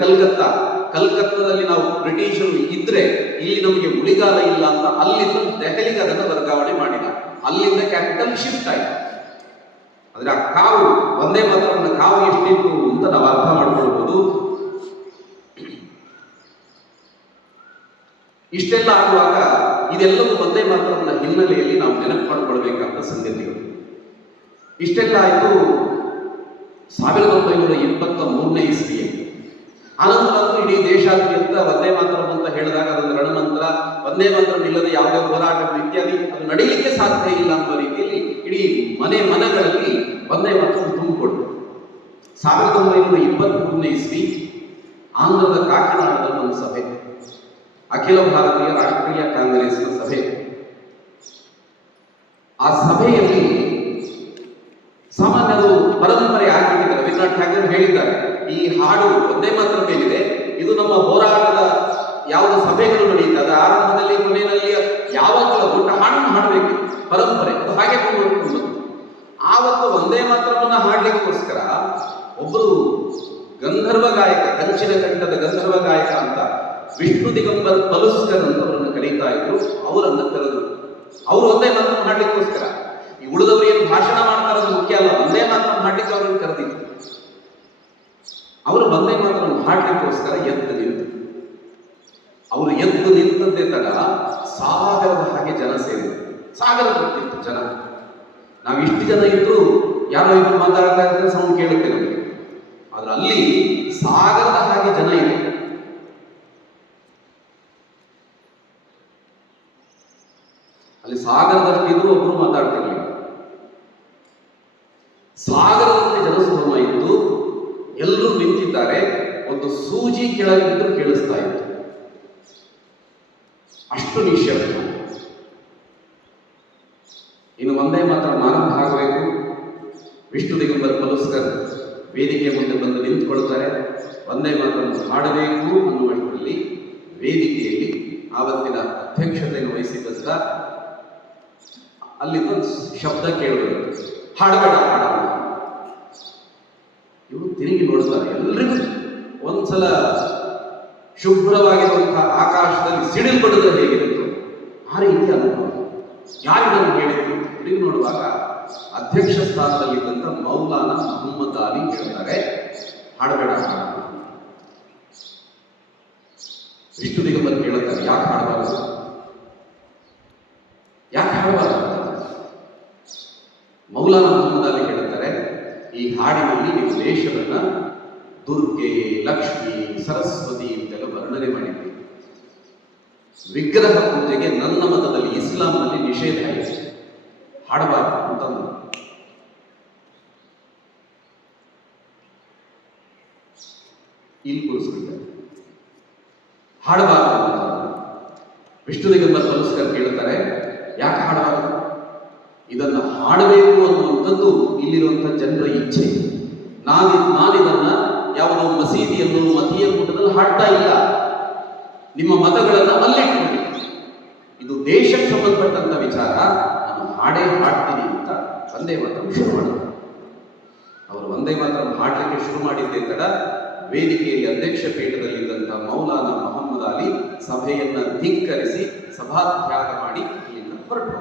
ಕಲ್ಕತ್ತಾದಲ್ಲಿ ನಾವು ಬ್ರಿಟಿಷರು ಇದ್ರೆ ಇಲ್ಲಿ ನಮಗೆ ಉಳಿಗಾಲ ಇಲ್ಲ ಅಂತ ಅಲ್ಲಿಂದ ದೆಹಲಿಗೆ ಅದನ್ನು ವರ್ಗಾವಣೆ ಮಾಡಿದ. ಅಲ್ಲಿಂದ ಕ್ಯಾಪಿಟಲ್ ಶಿಫ್ಟ್ ಆಯಿತು. ಆದ್ರೆ ಆ ಕಾವು ಒಂದೇ ಮಾತ್ರ ಕಾವು ಎಷ್ಟಿತ್ತು ಅಂತ ನಾವು ಅರ್ಥ ಮಾಡ್ಕೊಳ್ಬಹುದು. ಇಷ್ಟೆಲ್ಲ ಆಗುವಾಗ ಇದೆಲ್ಲವೂ ಒಂದೇ ಮಾತ್ರವನ್ನ ಹಿನ್ನೆಲೆಯಲ್ಲಿ ನಾವು ನೆನಪು ಮಾಡಿಕೊಳ್ಬೇಕಾದ ಸಂಗತಿಗಳು. ಇಷ್ಟೆಲ್ಲ ಆಯಿತು 1923ನೇ ಇಸ್ವಿಯಲ್ಲಿ. ಆನಂತರ ಇಡೀ ದೇಶಾದ್ಯಂತ ವಂದೇ ಮಾತರಂ ಅಂತ ಹೇಳಿದಾಗ ಅದೊಂದು ರಣಮಂತ್ರ. ವಂದೇ ಮಾತರಂ ಇಲ್ಲದೆ ಯಾವುದೇ ಹೋರಾಟಗಳು ಇತ್ಯಾದಿ ಅದು ನಡೀಲಿಕ್ಕೆ ಸಾಧ್ಯ ಇಲ್ಲ ಅನ್ನುವ ರೀತಿಯಲ್ಲಿ ಇಡೀ ಮನೆಗಳಲ್ಲಿ ವಂದೇ ಮಾತರಂ ತುಂಬಿಕೊಂಡು 1923ನೇ ಇಸ್ವಿ ಆಂಧ್ರದ ಕಾಕಿನಾಡದಲ್ಲಿ ಒಂದು ಸಭೆ, ಅಖಿಲ ಭಾರತೀಯ ರಾಷ್ಟ್ರೀಯ ಕಾಂಗ್ರೆಸ್ನ ಸಭೆ. ಆ ಸಭೆಯಲ್ಲಿ ಸಾಮಾನ್ಯರು ಪರಂಪರೆ ಆಗಿಬಿಟ್ಟಿದೆ. ರವೀಂದ್ರನಾಥ್ ಠಾಗೂರ್ ಹೇಳಿದ್ದಾರೆ, ಈ ಹಾಡು ಒಂದೇ ಮಾತ್ರ ಮೇಲಿದೆ, ಇದು ನಮ್ಮ ಹೋರಾಟದ ಯಾವುದು ಸಭೆಗಳು ನಡೆಯುತ್ತದೆ ಆರಂಭದಲ್ಲಿ ಕೊನೆಯಲ್ಲಿ ಯಾವಾಗಲೂ ದೊಡ್ಡ ಹಾಡನ್ನು ಹಾಡಬೇಕು, ಪರಂಪರೆ ಅದು ಹಾಗೆ ಮುಂದುವರೆಕೊಂಡು. ಆವತ್ತು ಒಂದೇ ಮಾತ್ರವನ್ನ ಹಾಡ್ಲಿಕ್ಕೋಸ್ಕರ ಒಬ್ಬರು ಗಂಧರ್ವ ಗಾಯಕ, ಕಂಚಿನ ಕಂಠದ ಗಂಧರ್ವ ಗಾಯಕ ಅಂತ ವಿಷ್ಣು ದಿಗಂಬರ್ ಪಲುಸ್ಕರ್ ಅಂತ ಅವರನ್ನು ಕರೀತಾ ಇದ್ರು. ಅವರನ್ನು ಕರೆದು ಅವರು ಒಂದೇ ಮಾತ್ರ ಹಾಡ್ಲಿಕ್ಕೋಸ್ಕರ, ಈ ಉಳಿದವರು ಏನು ಭಾಷಣ ಮಾಡ್ತಾರದು ಮುಖ್ಯ ಅಲ್ಲ, ಒಂದೇ ಮಾತ್ರ ಹಾಡ್ಲಿಕ್ಕೆ ಅವರನ್ನು ಕರೆದಿದ್ರು. ಅವರು ಒಂದೇ ಮಾತ್ರ ಹಾಡ್ಲಿಕ್ಕೋಸ್ಕರ ಎದ್ದು ನಿಂತು, ಅವರು ಎದ್ದು ನಿಂತದ್ದೇ ತಡ ಸಾಗರದ ಹಾಗೆ ಜನ ಸೇರಿದರು. ಸಾಗರ ಬರ್ತಿತ್ತು ಜನ. ನಾವು ಇಷ್ಟು ಜನ ಇದ್ರು ಯಾರೋ ಇಬ್ಬರು ಮಾತಾಡ್ತಾ ಇದ್ರೆ ಸೌಂಡ್ ಕೇಳುತ್ತೆ ನಮಗೆ, ಆದ್ರೆ ಅಲ್ಲಿ ಸಾಗರದ ಹಾಗೆ ಜನ ಇದೆ. ಅಲ್ಲಿ ಸಾಗರದಷ್ಟಿದ್ರು ಒಬ್ರು ಮಾತಾಡ್ತಿರ್ಲಿಲ್ಲ. ಸಾಗರದಂತೆ ಜನಸಮೂಹ ಇದ್ದು ಎಲ್ಲರೂ ನಿಂತಿದ್ದಾರೆ. ಒಂದು ಸೂಜಿ ಕೆಳಗಿದ್ರು ಕೇಳಿಸ್ತಾ ಇತ್ತು, ಅಷ್ಟು ನಿಶ್ಶಬ್ದ. ಇನ್ನು ಒಂದೇ ಮಾತ್ರ ಆರಂಭ ಆಗಬೇಕು. ವಿಷ್ಣು ದಿಗಂಬರ್ ಪಲುಸ್ಕರ್ ವೇದಿಕೆ ಮುಂದೆ ಬಂದು ನಿಂತುಕೊಳ್ತಾರೆ. ಒಂದೇ ಮಾತ್ರ ಹಾಡಬೇಕು ಅನ್ನುವಷ್ಟರಲ್ಲಿ ವೇದಿಕೆಯಲ್ಲಿ ಆವತ್ತಿನ ಅಧ್ಯಕ್ಷತೆಯನ್ನು ವಹಿಸಿದ್ದ ಅಲ್ಲಿ ಶಬ್ದ ಕೇಳಬೇಕು, ಹಾಡಬೇಡ ಹಾಡಬೇಡ. ಇವರು ತಿರುಗಿ ನೋಡ್ತಾರೆ. ಎಲ್ರಿಗೂ ಒಂದ್ಸಲ ಶುಭ್ರವಾಗಿರುವಂತಹ ಆಕಾಶದಲ್ಲಿ ಸಿಡಿಲ್ ಬಡಿದ್ರೆ ಹೇಗಿರುತ್ತೆ ಆ ರೀತಿ ಅನುಭವ. ಯಾರಿಗನ್ನು ಹೇಳಿದ್ರು ತಿರುಗಿ ನೋಡುವಾಗ ಅಧ್ಯಕ್ಷ ಸ್ಥಾನದಲ್ಲಿದ್ದಂಥ ಮೌಲಾನಾ ಮೊಹಮ್ಮದ್ ಅಲಿ ಹೇಳ್ತಾರೆ, ಹಾಡಬೇಡ ಹಾಡಬೇಡ. ವಿಷ್ಣು ದಿಗಂಬರ್ ಕೇಳುತ್ತಾರೆ, ಯಾಕೆ ಹಾಡಬಾರದು, ಯಾಕೆ ಹಾಡಬಾರದು? ಮೌಲಾನಾ ಮೊಹಮ್ಮದ್ ಅಲಿ ಹೇಳುತ್ತಾರೆ, ಈ ಹಾಡಿನಲ್ಲಿ ನೀವು ದೇಶವನ್ನ ದುರ್ಗೆ, ಲಕ್ಷ್ಮಿ, ಸರಸ್ವತಿ ಅಂತೆಲ್ಲ ವರ್ಣನೆ ಮಾಡಿದ್ವಿ. ವಿಗ್ರಹ ಪೂಜೆಗೆ ನನ್ನ ಮತದಲ್ಲಿ ಇಸ್ಲಾಂನಲ್ಲಿ ನಿಷೇಧ ಇದೆ, ಹಾಡಬಾರದು ಅಂತ ಇಲ್ಲಿ ಕೂರಿಸ್ಬಿಟ್ಟಾರೆ. ಹಾಡಬಾರದು ಅಂತ ವಿಷ್ಣು ದಿಗಂಬರ್ ಪಲುಸ್ಕರ್ ಕೇಳುತ್ತಾರೆ, ಯಾಕೆ ಹಾಡಬಾರದು? ಇದನ್ನ ಹಾಡಬೇಕು ಅನ್ನುವಂಥದ್ದು ಇಲ್ಲಿರುವಂತಹ ಜನರ ಇಚ್ಛೆ. ನಾನಿದನ್ನ ಯಾವುದೋ ಮಸೀದಿಯಲ್ಲೂ ಮತೀಯ ಕೂಟದಲ್ಲಿ ಹಾಡ್ತಾ ಇಲ್ಲ. ನಿಮ್ಮ ಮತಗಳನ್ನು ಅಲ್ಲಿಟ್ಬಿಡಿ, ಇದು ದೇಶಕ್ಕೆ ಸಂಬಂಧಪಟ್ಟಂತ ವಿಚಾರ, ನಾನು ಹಾಡೇ ಹಾಡ್ತೀನಿ ಅಂತ ಒಂದೇ ಮಾತ್ರ ಶುರು ಮಾಡಿದ್ರು. ಅವರು ಒಂದೇ ಮಾತ್ರ ಹಾಡಲಿಕ್ಕೆ ಶುರು ಮಾಡಿದ್ದೇ ತಡ ವೇದಿಕೆಯಲ್ಲಿ ಅಧ್ಯಕ್ಷ ಪೀಠದಲ್ಲಿದ್ದಂತಹ ಮೌಲಾನಾ ಮೊಹಮ್ಮದ್ ಅಲಿ ಸಭೆಯನ್ನ ಧಿಕ್ಕರಿಸಿ ಸಭಾತ್ಯಾಗ ಮಾಡಿ ಇಲ್ಲಿಂದ ಹೊರಟು.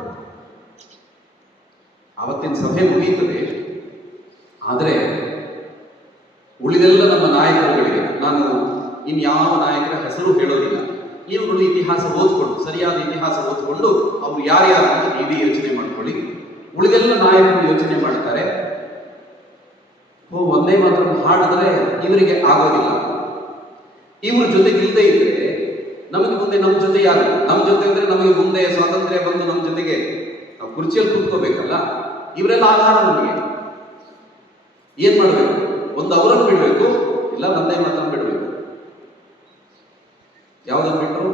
ಆವತ್ತಿನ ಸಭೆ ಮುಗಿಯುತ್ತದೆ. ಆದರೆ ಉಳಿದೆಲ್ಲ ನಮ್ಮ ನಾಯಕರುಗಳಿಗೆ, ನಾನು ಇನ್ಯಾವ ನಾಯಕರ ಹೆಸರು ಹೇಳೋದಿಲ್ಲ, ಇವುಗಳು ಇತಿಹಾಸ ಓದ್ಕೊಂಡು, ಸರಿಯಾದ ಇತಿಹಾಸ ಓದ್ಕೊಂಡು ಅವರು ಯಾರ್ಯಾರು ಅಂತ ನೀವೇ ಯೋಚನೆ ಮಾಡ್ಕೊಳ್ಳಿ. ಉಳಿದೆಲ್ಲ ನಾಯಕರು ಯೋಚನೆ ಮಾಡ್ತಾರೆ, ಒಂದೇ ಮಾತ್ರ ಹಾಡಿದ್ರೆ ಇವರಿಗೆ ಆಗೋದಿಲ್ಲ, ಇವ್ರ ಜೊತೆಗೆ ಇಲ್ಲದೆ ಇದ್ರೆ ನಮಗೆ ಮುಂದೆ ನಮ್ಮ ಜೊತೆ ಯಾರು, ನಮ್ಮ ಜೊತೆ ಅಂದ್ರೆ ನಮಗೆ ಮುಂದೆ ಸ್ವಾತಂತ್ರ್ಯ ಬಂದು ನಮ್ಮ ಜೊತೆಗೆ ನಾವು ಕುರ್ಚಿಯಲ್ಲಿ ಕೂತ್ಕೋಬೇಕಲ್ಲ, ಇವರೆಲ್ಲ ಆಧಾರ ನಮಗೆ. ಏನ್ ಮಾಡಬೇಕು? ಒಂದು ಅವರನ್ನು ಬಿಡಬೇಕು, ಇಲ್ಲ ಒಂದೇ ಮಾತ್ರ ಬಿಡಬೇಕು. ಯಾವುದನ್ನು ಬಿಟ್ಟರು?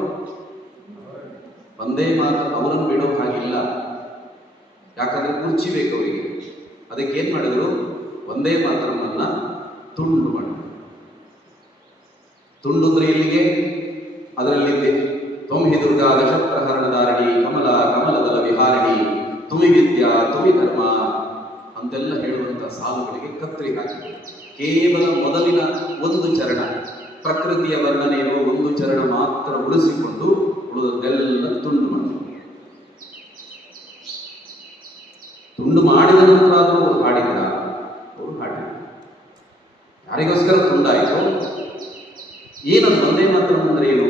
ಒಂದೇ ಮಾತ್ರ ಅವರನ್ನು ಬಿಡೋ ಹಾಗಿಲ್ಲ, ಯಾಕಂದ್ರೆ ಕುರ್ಚಿ ಬೇಕು ಅವರಿಗೆ. ಅದಕ್ಕೆ ಏನ್ ಮಾಡಿದ್ರು? ಒಂದೇ ಮಾತ್ರವನ್ನ ತುಂಡು ಮಾಡಿದ್ರು. ತುಂಡು ಅಂದ್ರೆ ಎಲ್ಲಿಗೆ? ಅದರಲ್ಲಿದ್ದೆ ತ್ವಂ ದುರ್ಗಾ ದಶಪ್ರಹರಣಧಾರಿಣಿ ಕಮಲ ಕಮಲದಲ ವಿಹಾರಿಣಿ ತುಮಿ ವಿದ್ಯಾ ತುಮಿ ಧರ್ಮ ಅಂತೆಲ್ಲ ಹೇಳುವಂತಹ ಸಾಲುಗಳಿಗೆ ಕತ್ತರಿ ಹಾಕಿ ಕೇವಲ ಮೊದಲಿನ ಒಂದು ಚರಣ, ಪ್ರಕೃತಿಯ ವರ್ಣನೆ ಇರುವ ಒಂದು ಚರಣ ಮಾತ್ರ ಉಳಿಸಿಕೊಂಡು ಉಳಿದದ್ದೆಲ್ಲ ತುಂಡು ಮಾಡಿದ್ರು. ತುಂಡು ಮಾಡಿದ ನಂತರ ಆದರೂ ಹಾಡಿದ್ರ? ಅವರು ಹಾಡಿದ್ರು. ಯಾರಿಗೋಸ್ಕರ ತುಂಡಾಯಿತು? ಏನದು ಒಂದೇ ಮಾತ್ರ ಅಂದ್ರೆ ಏನು?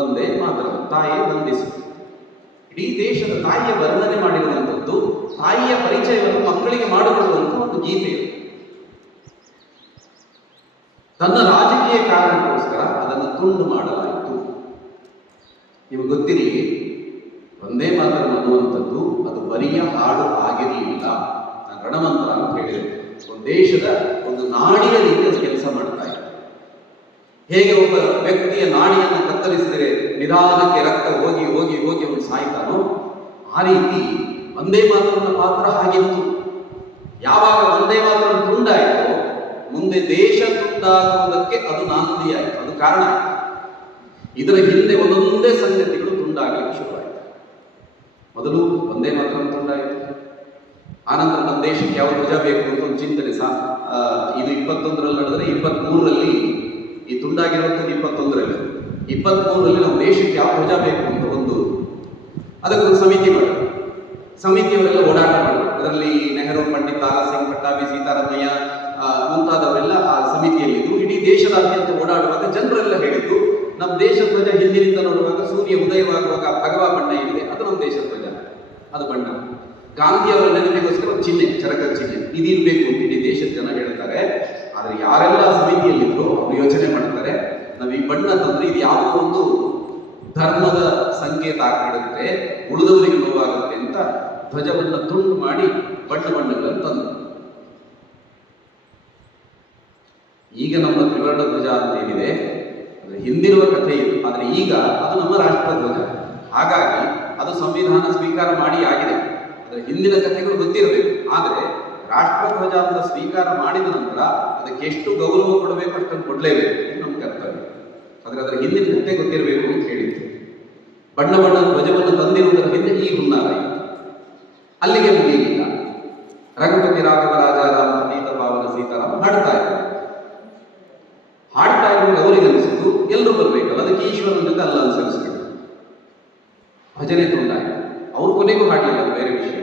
ಒಂದೇ ಮಾತ್ರ ತಾಯಿಯ ವಂದಿಸು. ಇಡೀ ದೇಶದ ತಾಯಿಯ ವರ್ಣನೆ ಮಾಡಿರುವಂಥದ್ದು, ತಾಯಿಯ ಪರಿಚಯವನ್ನು ಮಕ್ಕಳಿಗೆ ಮಾಡಿಕೊಡುವಂತಹ ಒಂದು ಗೀತೆ. ತನ್ನ ರಾಜಕೀಯ ಕಾರಣಕ್ಕೋಸ್ಕರ ಅದನ್ನು ತುಂಡು ಮಾಡಲಾಯಿತು. ನಿಮಗೆ ಗೊತ್ತಿರಲಿ, ಒಂದೇ ಮಾತ್ರ ಅನ್ನುವಂಥದ್ದು ಅದು ಬರಿಯ ಹಾಡು ಆಗಿರಲಿಲ್ಲ. ನಾನು ರಣಮಂತ್ರ ಅಂತ ಹೇಳಿದೆ. ಒಂದು ದೇಶದ ಒಂದು ನಾಡಿಯ ರೀತಿ ಅದು ಕೆಲಸ ಮಾಡ್ತಾ ಇದೆ. ಹೇಗೆ ಒಬ್ಬ ವ್ಯಕ್ತಿಯ ನಾಡಿಯನ್ನು ಕತ್ತರಿಸಿದರೆ ನಿಧಾನಕ್ಕೆ ರಕ್ತ ಹೋಗಿ ಹೋಗಿ ಹೋಗಿ ಅವನು ಸಾಯ್ತಾನೋ, ಆ ರೀತಿ ವಂದೇ ಮಾತರನ ಪಾತ್ರ ಹಾಗಿತ್ತು. ಯಾವಾಗ ವಂದೇ ಮಾತರಂ ತುಂಡಾಯಿತು, ಮುಂದೆ ದೇಶ ತುಂಡಾಗುವುದಕ್ಕೆ ಅದು ನಾಂದಿಯಾಯಿತು, ಅದು ಕಾರಣ ಆಯಿತು. ಇದರ ಹಿಂದೆ ಒಂದೊಂದೇ ಸಂಗತಿಗಳು ತುಂಡಾಗಲಿಕ್ಕೆ ಶುರುವಾಯಿತು. ಮೊದಲು ವಂದೇ ಮಾತರಂ ತುಂಡಾಯಿತು, ಆನಂತರ ನಮ್ಮ ದೇಶಕ್ಕೆ ಯಾವ ಧ್ವಜ ಬೇಕು ಅಂತ ಒಂದು ಚಿಂತನೆ ಇದು 21ರಲ್ಲಿ ನಡೆದರೆ 23ರಲ್ಲಿ ಈ ತುಂಡಾಗಿರುವಂಥದ್ದು 21ರಲ್ಲಿ 23ರಲ್ಲಿ ನಮ್ಮ ದೇಶಕ್ಕೆ ಯಾವ ಧ್ವಜ ಬೇಕು ಅಂತ ಅದಕ್ಕೊಂದು ಸಮಿತಿ ಮಾಡಿದ್ರು. ಸಮಿತಿಯವರೆಲ್ಲ ಓಡಾಟ ಮಾಡಿದ್ರು. ಅದರಲ್ಲಿ ನೆಹರು, ಪಂಡಿತ್ ಲಾಲಾ ಸಿಂಗ್ ಪಟ್ಟಾಭಿ, ಸೀತಾರಾಮಯ್ಯ ಮುಂತಾದವರೆಲ್ಲ ಆ ಸಮಿತಿಯಲ್ಲಿದ್ದು ಇಡೀ ದೇಶದಾದ್ಯಂತ ಓಡಾಡುವಾಗ ಜನರೆಲ್ಲ ಹೇಳಿದ್ದು, ನಮ್ಮ ದೇಶ ಧ್ವಜ ಹಿಂದಿನಿಂದ ನೋಡುವಾಗ ಸೂರ್ಯ ಉದಯವಾಗುವಾಗ ಭಗವಾ ಬಣ್ಣ ಏನಿದೆ ಅದು ನಮ್ಮ ದೇಶ ಧ್ವಜ, ಅದು ಬಣ್ಣ. ಗಾಂಧಿಯವರ ನೆನಪಿಗೋಸ್ಕರ ಒಂದು ಚಿಹ್ನೆ, ಚರಕ ಚಿಹ್ನೆ ಇದಿರಬೇಕು ಅಂತ ಇಡೀ ದೇಶದ ಜನ ಹೇಳ್ತಾರೆ. ಆದರೆ ಯಾರೆಲ್ಲ ಸಮಿತಿಯಲ್ಲಿದ್ರು ಅವರು ಯೋಚನೆ ಮಾಡ್ತಾರೆ, ನಾವು ಈ ಬಣ್ಣ ತಂದ್ರೆ ಇದು ಯಾವುದೋ ಒಂದು ಧರ್ಮದ ಸಂಕೇತ ಆಗಿಬಿಡುತ್ತೆ, ಉಳಿದವರಿಗೆ ನೋವಾಗುತ್ತೆ ಅಂತ ಧ್ವಜವನ್ನು ತುಂಡು ಮಾಡಿ ಬಣ್ಣಗಳನ್ನು ತಂದರು. ಈಗ ನಮ್ಮ ತ್ರಿವರ್ಣ ಧ್ವಜ ಅಂತ ಏನಿದೆ ಅದು ಹಿಂದಿರುವ ಕಥೆ ಇದು, ಆದರೆ ಈಗ ಅದು ನಮ್ಮ ರಾಷ್ಟ್ರ ಧ್ವಜ. ಹಾಗಾಗಿ ಅದು ಸಂವಿಧಾನ ಸ್ವೀಕಾರ ಮಾಡಿ ಆಗಿದೆ. ಅದರ ಹಿಂದಿನ ಕಥೆಗಳು ಗೊತ್ತಿರಬೇಕು. ಆದರೆ ರಾಷ್ಟ್ರ ಧ್ವಜ ಅಂತ ಸ್ವೀಕಾರ ಮಾಡಿದ ನಂತರ ಅದಕ್ಕೆ ಎಷ್ಟು ಗೌರವ ಕೊಡಬೇಕು ಅಷ್ಟನ್ನು ಕೊಡಲೇಬೇಕು, ನಮ್ಮ ಕರ್ತವ್ಯ. ಆದರೆ ಅದರ ಹಿಂದಿನ ಕಥೆ ಗೊತ್ತಿರಬೇಕು ಅಂತ ಹೇಳಿತ್ತು. ಬಣ್ಣ ಬಣ್ಣದ ಧ್ವಜವನ್ನು ತಂದಿರುವುದರ ಹಿಂದೆ ಈ ಹುನ್ನಾರ ಇತ್ತು. ಅಲ್ಲಿಗೆ ಮುಗಿಯಲಿಲ್ಲ. ರಘುಪತಿ ರಾಘವ ರಾಜಾರಾಮ ಪತೀತ ಪಾವನ ಸೀತಾರಾಮ ಹಾಡ್ತಾ ಇದ್ದಾರೆ. ಹಾಡ್ತಾ ಇರುವಾಗ ಅವರಿಗೆ ಅನಿಸಿತು ಎಲ್ಲರೂ ಬರಬೇಕಲ್ಲ, ಅದಕ್ಕೆ ಈಶ್ವರನ ಜೊತೆ ಅಲ್ಲ ಅನುಸರಿಸಬೇಕು. ಭಜನೆ ತುಂಡಾಯಿತು. ಅವ್ರು ಕೊನೆಗೂ ಹಾಡಲಿಲ್ಲ, ಅದು ಬೇರೆ ವಿಷಯ.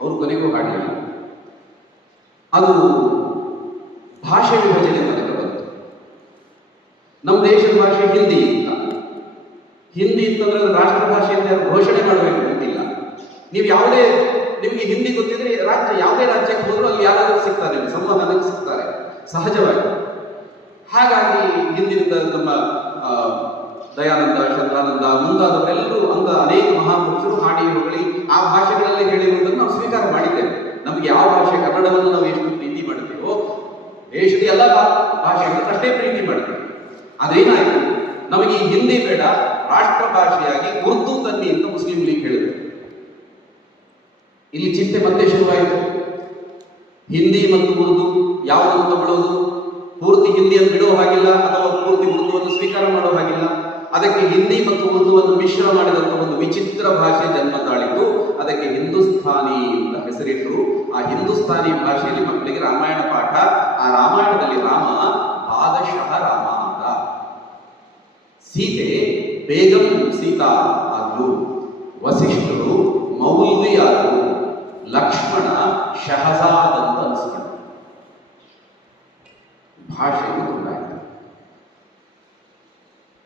ಅವ್ರು ಕೊನೆಗೂ ಹಾಡಲಿಲ್ಲ. ಅದು ಭಾಷೆ ವಿಭಜನೆ ತನಕ ಬಂತು. ನಮ್ಮ ದೇಶದ ಭಾಷೆ ಹಿಂದಿ ಅಂತ. ಹಿಂದಿ ಅಂತಂದ್ರೆ ರಾಷ್ಟ್ರ ಭಾಷೆ ಅಂತ ಯಾರು ಘೋಷಣೆ ಮಾಡಬೇಕು ಅಂತಿಲ್ಲ. ನೀವು ಯಾವುದೇ, ನಿಮಗೆ ಹಿಂದಿ ಗೊತ್ತಿದ್ರೆ ರಾಜ್ಯ, ಯಾವುದೇ ರಾಜ್ಯಕ್ಕೆ ಹೋದ್ರು ಅಲ್ಲಿ ಯಾರಾದರೂ ಸಿಗ್ತಾರೆ, ಸಂವಹನಕ್ಕೆ ಸಿಗ್ತಾರೆ ಸಹಜವಾಗಿ. ಹಾಗಾಗಿ ಹಿಂದಿನಿಂದ ನಮ್ಮ ದಯಾನಂದ, ಶ್ರದ್ಧಾನಂದ ಮುಂತಾದವರೆಲ್ಲರೂ ಅಂತ ಅನೇಕ ಮಹಾಪುರುಷರು ಹಾಡಿ ಹೊಗಳಿ ಆ ಭಾಷೆಗಳಲ್ಲಿ ಹೇಳಿರುವುದನ್ನು ನಾವು ಸ್ವೀಕಾರ ಮಾಡಿದ್ದೇವೆ. ನಮಗೆ ಯಾವ ಭಾಷೆ, ಕನ್ನಡವನ್ನು ನಾವು ಎಷ್ಟು ಪ್ರೀತಿ ಮಾಡ್ತೀವೋ ದೇಶದ ಎಲ್ಲ ಭಾಷೆಗಳನ್ನು ಅಷ್ಟೇ ಪ್ರೀತಿ ಮಾಡ್ತೀವಿ. ಅದೇನಾಯಿತು, ನಮಗೆ ಈ ಹಿಂದಿ ಬೇಡ, ರಾಷ್ಟ್ರ ಭಾಷೆಯಾಗಿ ಉರ್ದು ತನ್ನಿ ಅಂತ ಮುಸ್ಲಿಂ ಲೀಗ್ ಹೇಳಿದರು. ಇಲ್ಲಿ ಚಿಂತೆ ಮತ್ತೆ ಶುರುವಾಯಿತು. ಹಿಂದಿ ಮತ್ತು ಉರ್ದು ಯಾವುದನ್ನು ತಗೊಳ್ಳೋದು? ಪೂರ್ತಿ ಹಿಂದಿಯನ್ನು ಬಿಡೋ ಹಾಗಿಲ್ಲ, ಅಥವಾ ಪೂರ್ತಿ ಉರ್ದುವನ್ನು ಸ್ವೀಕಾರ ಮಾಡೋ ಹಾಗಿಲ್ಲ. ಅದಕ್ಕೆ ಹಿಂದಿ ಮತ್ತು ಉರ್ದುವನ್ನು ಮಿಶ್ರ ಮಾಡಿದಂಥ ಒಂದು ವಿಚಿತ್ರ ಭಾಷೆ ಜನ್ಮ ತಾಳಿತು. ಅದಕ್ಕೆ ಹಿಂದೂಸ್ಥಾನಿ ಅಂತ ಹೆಸರಿಟ್ಟರು. ಆ ಹಿಂದೂಸ್ಥಾನಿ ಭಾಷೆಯಲ್ಲಿ ಮಕ್ಕಳಿಗೆ ರಾಮಾಯಣ ಪಾಠ. ಆ ರಾಮಾಯಣದಲ್ಲಿ ರಾಮ ಬಾದಶಃ ರಾಮ ಅಂತ, ಸೀತೆ ಬೇಗಂ ಸೀತಾ ಆದ್ಲು, ವಸಿಷ್ಠರು ಮೌಲ್ವಿ ಆದ್ರು, ಲಕ್ಷ್ಮಣ ಶಹಜಾದ್ ಅಂತ ಅನಿಸ್ಕೊಂಡು ಭಾಷೆಯನ್ನು ತುಂಡಾಯಿತು.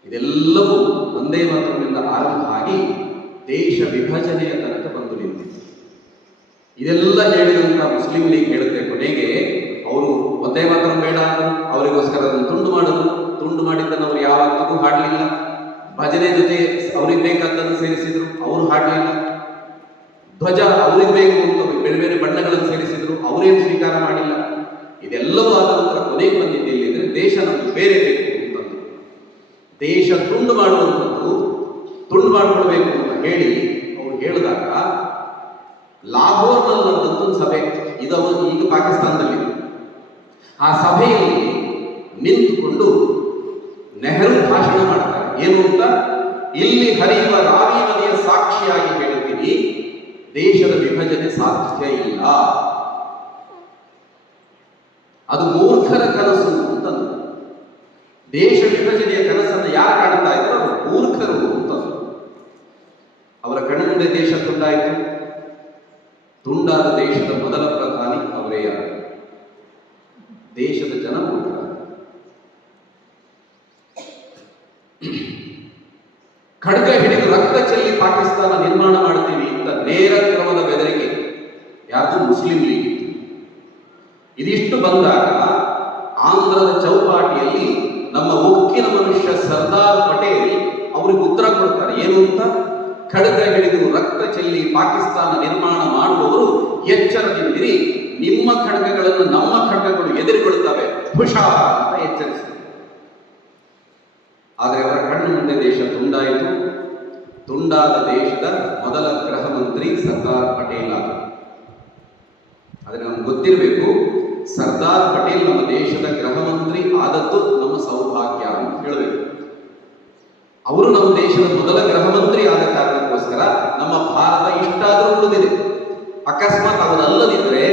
ಇದೆಲ್ಲವೂ ವಂದೇ ಮಾತರದಿಂದ ಆರಂಭ ಆಗಿ ದೇಶ ವಿಭಜನೆಯ ತನಕ ಬಂದು ನಿಂತಿದೆ. ಇದೆಲ್ಲ ಹೇಳಿದಂತ ಮುಸ್ಲಿಂ ಲೀಗ್ ಹೇಳುತ್ತೆ, ಕೊನೆಗೆ ಅವರು ವಂದೇ ಮಾತರಂ ಬೇಡ ಅಂದರು, ಅವರಿಗೋಸ್ಕರ ಅದನ್ನು ತುಂಡು ಮಾಡಿದ್ರು. ತುಂಡು ಮಾಡಿದ್ದನ್ನು ಅವರು ಯಾವತ್ತಿಗೂ ಹಾಡಲಿಲ್ಲ. ಭಜನೆ ಜೊತೆ ಅವ್ರಿಗೆ ಬೇಕಾದ್ದನ್ನು ಸೇರಿಸಿದ್ರು, ಅವರು ಹಾಡಲಿಲ್ಲ. ಧ್ವಜ ಅವ್ರಿಗೆ ಬೇಕು ಅಂತ ಬೇರೆ ಬೇರೆ ಬಣ್ಣಗಳನ್ನು ಸೇರಿಸಿದ್ರು, ಅವರೇನು ಸ್ವೀಕಾರ ಮಾಡಿಲ್ಲ. ಇದೆಲ್ಲವೂ ಆದ ನಂತರ ಕೊನೆಗೆ ಬಂದಿದ್ದು ಎಲ್ಲಿದ್ರೆ, ದೇಶ ನಮಗೆ ಬೇರೆ ಬೇಕು ಅಂತಂದು ದೇಶ ತುಂಡು ಮಾಡುವಂಥದ್ದು, ತುಂಡು ಮಾಡಿಕೊಡ್ಬೇಕು ಅಂತ ಹೇಳಿ ಅವ್ರು ಹೇಳಿದಾಗ ಲಾಹೋರ್ನಲ್ಲಿ ನಡೆದಂಥ ಒಂದು ಸಭೆ, ಇದು ಈಗ ಪಾಕಿಸ್ತಾನದಲ್ಲಿ. ಆ ಸಭೆಯಲ್ಲಿ ನಿಂತುಕೊಂಡು ನೆಹರು ಭಾಷಣ ಮಾಡ್ತಾರೆ. ಏನು ಅಂತ, ಇಲ್ಲಿ ಹರಿಯುವ ರಾವಿ ನದಿಯ ಸಾಕ್ಷಿಯಾಗಿ ಹೇಳುತ್ತೀನಿ, ದೇಶದ ವಿಭಜನೆ ಸಾಧ್ಯ ಇಲ್ಲ, ಅದು ಮೂರ್ಖರ ಕನಸು ಅಂತಂದು. ದೇಶ ವಿಭಜನೆಯ ಕನಸನ್ನು ಯಾರು ಕಾಣ್ತಾ ಇದ್ರು, ಅವರು ಮೂರ್ಖರು ಅಂತಂದು. ಅವರ ಕಣ್ಮುಂದೆ ದೇಶ ತುಂಡಾಯಿತು. ತುಂಡಾದ ದೇಶದ ಮೊದಲ ಪ್ರಧಾನಿ ಅವರೇ ಯಾರು? ದೇಶದ ಜನ ಮೂರ್ಖರ. ಖಡ್ಗ ಹಿಡಿದು ರಕ್ತ ಚೆಲ್ಲಿ ಪಾಕಿಸ್ತಾನ ನಿರ್ಮಾಣ ಮಾಡ್ತೀವಿ ಅಂತ ನೇರ ಕ್ರಮದ ಬೆದರಿಕೆ ಯಾರ್ದು? Muslim league. ಇದಿಷ್ಟು ಬಂದಾಗ ಆಂಧ್ರದ ಚೌಪಾಟಿಯಲ್ಲಿ ನಮ್ಮ ಉಕ್ಕಿನ ಮನುಷ್ಯ ಸರ್ದಾರ್ ಪಟೇಲ್ ಅವ್ರಿಗೆ ಉತ್ತರ ಕೊಡ್ತಾರೆ. ಏನು ಅಂತ, ಖಡ್ಗ ಹಿಡಿದು ರಕ್ತ ಚೆಲ್ಲಿ ಪಾಕಿಸ್ತಾನ ನಿರ್ಮಾಣ ಮಾಡುವವರು ಎಚ್ಚರದಿಂದಿರಿ, ನಿಮ್ಮ ಖಡ್ಗಗಳನ್ನು ನಮ್ಮ ಖಡ್ಗಗಳು ಎದುರುಗೊಳ್ಳುತ್ತವೆ, ಹುಷಾರ್ ಅಂತ ಎಚ್ಚರಿಸಿದರು. ಆದರೆ ಅವರ ಕಣ್ಣು ಮುಂದೆ ದೇಶ ತುಂಡಾಯಿತು. ತುಂಡಾದ ದೇಶದ ಮೊದಲ ಗೃಹ ಮಂತ್ರಿ ಸರ್ದಾರ್ ಪಟೇಲ್ ಆದ. ಆದರೆ ನಮ್ಗೆ ಗೊತ್ತಿರಬೇಕು, ಸರ್ದಾರ್ ಪಟೇಲ್ ನಮ್ಮ ದೇಶದ ಗೃಹ ಮಂತ್ರಿ ಆದದ್ದು ನಮ್ಮ ಸೌಭಾಗ್ಯ ಅಂತ ಹೇಳಬೇಕು. ಅವರು ನಮ್ಮ ದೇಶದ ಮೊದಲ ಗೃಹ ಮಂತ್ರಿ ಆದ ಕಾರಣಕ್ಕೋಸ್ಕರ ನಮ್ಮ ಭಾರತ ಇಷ್ಟಾದರೂ ಉಳಿದಿದೆ. ಅಕಸ್ಮಾತ್ ಅವರಲ್ಲದಿದ್ರೆ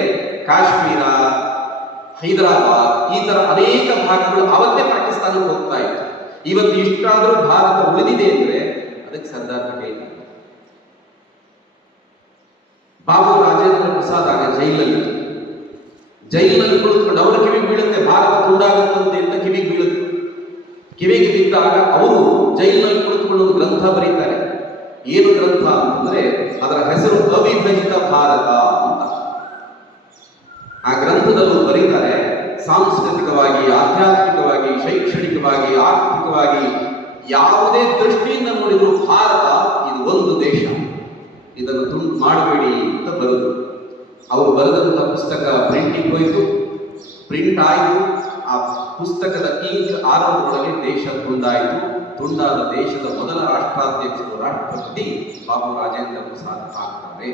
ಕಾಶ್ಮೀರ, ಹೈದರಾಬಾದ್ ಈ ತರ ಅನೇಕ ಭಾಗಗಳು ಅವತ್ತೇ ಪಾಕಿಸ್ತಾನಕ್ಕೆ ಹೋಗ್ತಾ ಇತ್ತು. ಇವತ್ತು ಇಷ್ಟಾದರೂ ಭಾರತ ಉಳಿದಿದೆ ಅಂದ್ರೆ ಅದಕ್ಕೆ ಸರ್ದಾರ್ ಪಟೇಲ್. ಬಾಬು ರಾಜೇಂದ್ರ ಪ್ರಸಾದ್ ಆಗ ಜೈಲಿನಲ್ಲಿ ಕುಳಿತುಕೊಂಡು ಅವರ ಕಿವಿಗೆ ಬೀಳುತ್ತೆ, ಭಾರತ ತುಂಡಾಗುತ್ತಂತೆ ಅಂತ ಕಿವಿಗೆ ಬೀಳುತ್ತೆ. ಕಿವಿಗೆ ಬಿದ್ದಾಗ ಅವರು ಜೈಲಿನಲ್ಲಿ ಕುಳಿತುಕೊಂಡು ಒಂದು ಗ್ರಂಥ ಬರೀತಾರೆ. ಏನು ಗ್ರಂಥ ಅಂತಂದ್ರೆ ಅದರ ಹೆಸರು ಅವಿಭಜಿತ ಭಾರತ ಅಂತ. ಆ ಗ್ರಂಥದಲ್ಲೂ ಬರೀತಾರೆ, ಸಾಂಸ್ಕೃತಿಕವಾಗಿ, ಆಧ್ಯಾತ್ಮಿಕವಾಗಿ, ಶೈಕ್ಷಣಿಕವಾಗಿ, ಆರ್ಥಿಕವಾಗಿ ಯಾವುದೇ ದೃಷ್ಟಿಯಿಂದ ನೋಡಿದ್ರು ಭಾರತ ಇದು ಒಂದು ದೇಶ, ಇದನ್ನು ತುಂಡು ಮಾಡಬೇಡಿ ಅಂತ ಬರೆದು. ಅವರು ಬರೆದಂತ ಪುಸ್ತಕ ಪ್ರಿಂಟಿಂಗ್ ಹೋಯಿತು, ಪ್ರಿಂಟ್ ಆಯಿತು. ಆ ಪುಸ್ತಕದ ಇಂಕ್ ಆರೋದರೊಳಗೆ ದೇಶ ತುಂಡಾಯಿತು. ತುಂಡಾದ ದೇಶದ ಮೊದಲ ರಾಷ್ಟ್ರಾಧ್ಯಕ್ಷರು ರಾಷ್ಟ್ರಪತಿ ಬಾಬು ರಾಜೇಂದ್ರ ಪ್ರಸಾದ್ ಆಗ್ತಾರೆ.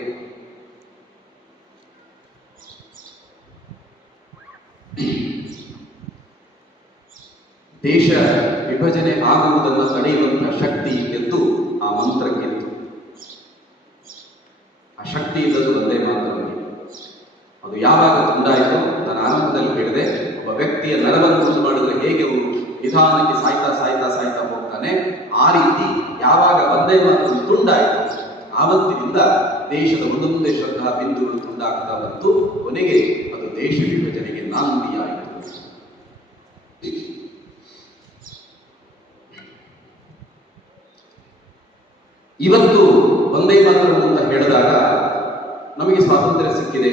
ದೇಶ ವಿಭಜನೆ ಆಗುವುದನ್ನು ತಡೆಯುವಂತಹ ಶಕ್ತಿ ಎದ್ದು ಆ ಮಂತ್ರಕ್ಕಿತ್ತು. ಆ ಶಕ್ತಿ ಇದ್ದದ್ದು ಒಂದೇ ಮಾತ್ರವೇ. ಅದು ಯಾವಾಗ ತುಂಡಾಯಿತು, ನಾನು ಆರಂಭದಲ್ಲಿ ಹೇಳಿದೆ, ಒಬ್ಬ ವ್ಯಕ್ತಿಯ ನರವನ್ನು ತುಂಡು ಮಾಡಿದ್ರೆ ಹೇಗೆ ನಿಧಾನಕ್ಕೆ ಸಾಯ್ತಾ ಸಾಯ್ತಾ ಸಾಯ್ತಾ ಹೋಗ್ತಾನೆ, ಆ ರೀತಿ ಯಾವಾಗ ಒಂದೇ ಮಾತ್ರ ತುಂಡಾಯಿತು ಆವತ್ತಿನಿಂದ ದೇಶದ ಒಂದೊಂದೇ ಶ್ರದ್ಧಾ ಬಿಂದುಗಳು ತುಂಡಾಗ್ತಾ ಬಂತು. ಕೊನೆಗೆ ಅದು ದೇಶ ವಿಭಜನೆಗೆ ನಾಂದಿಯಾಯಿತು. ಇವತ್ತು ಒಂದೇ ಮಾತ್ರ ಅಂತ ಹೇಳಿದಾಗ ನಮಗೆ ಸ್ವಾತಂತ್ರ್ಯ ಸಿಕ್ಕಿದೆ.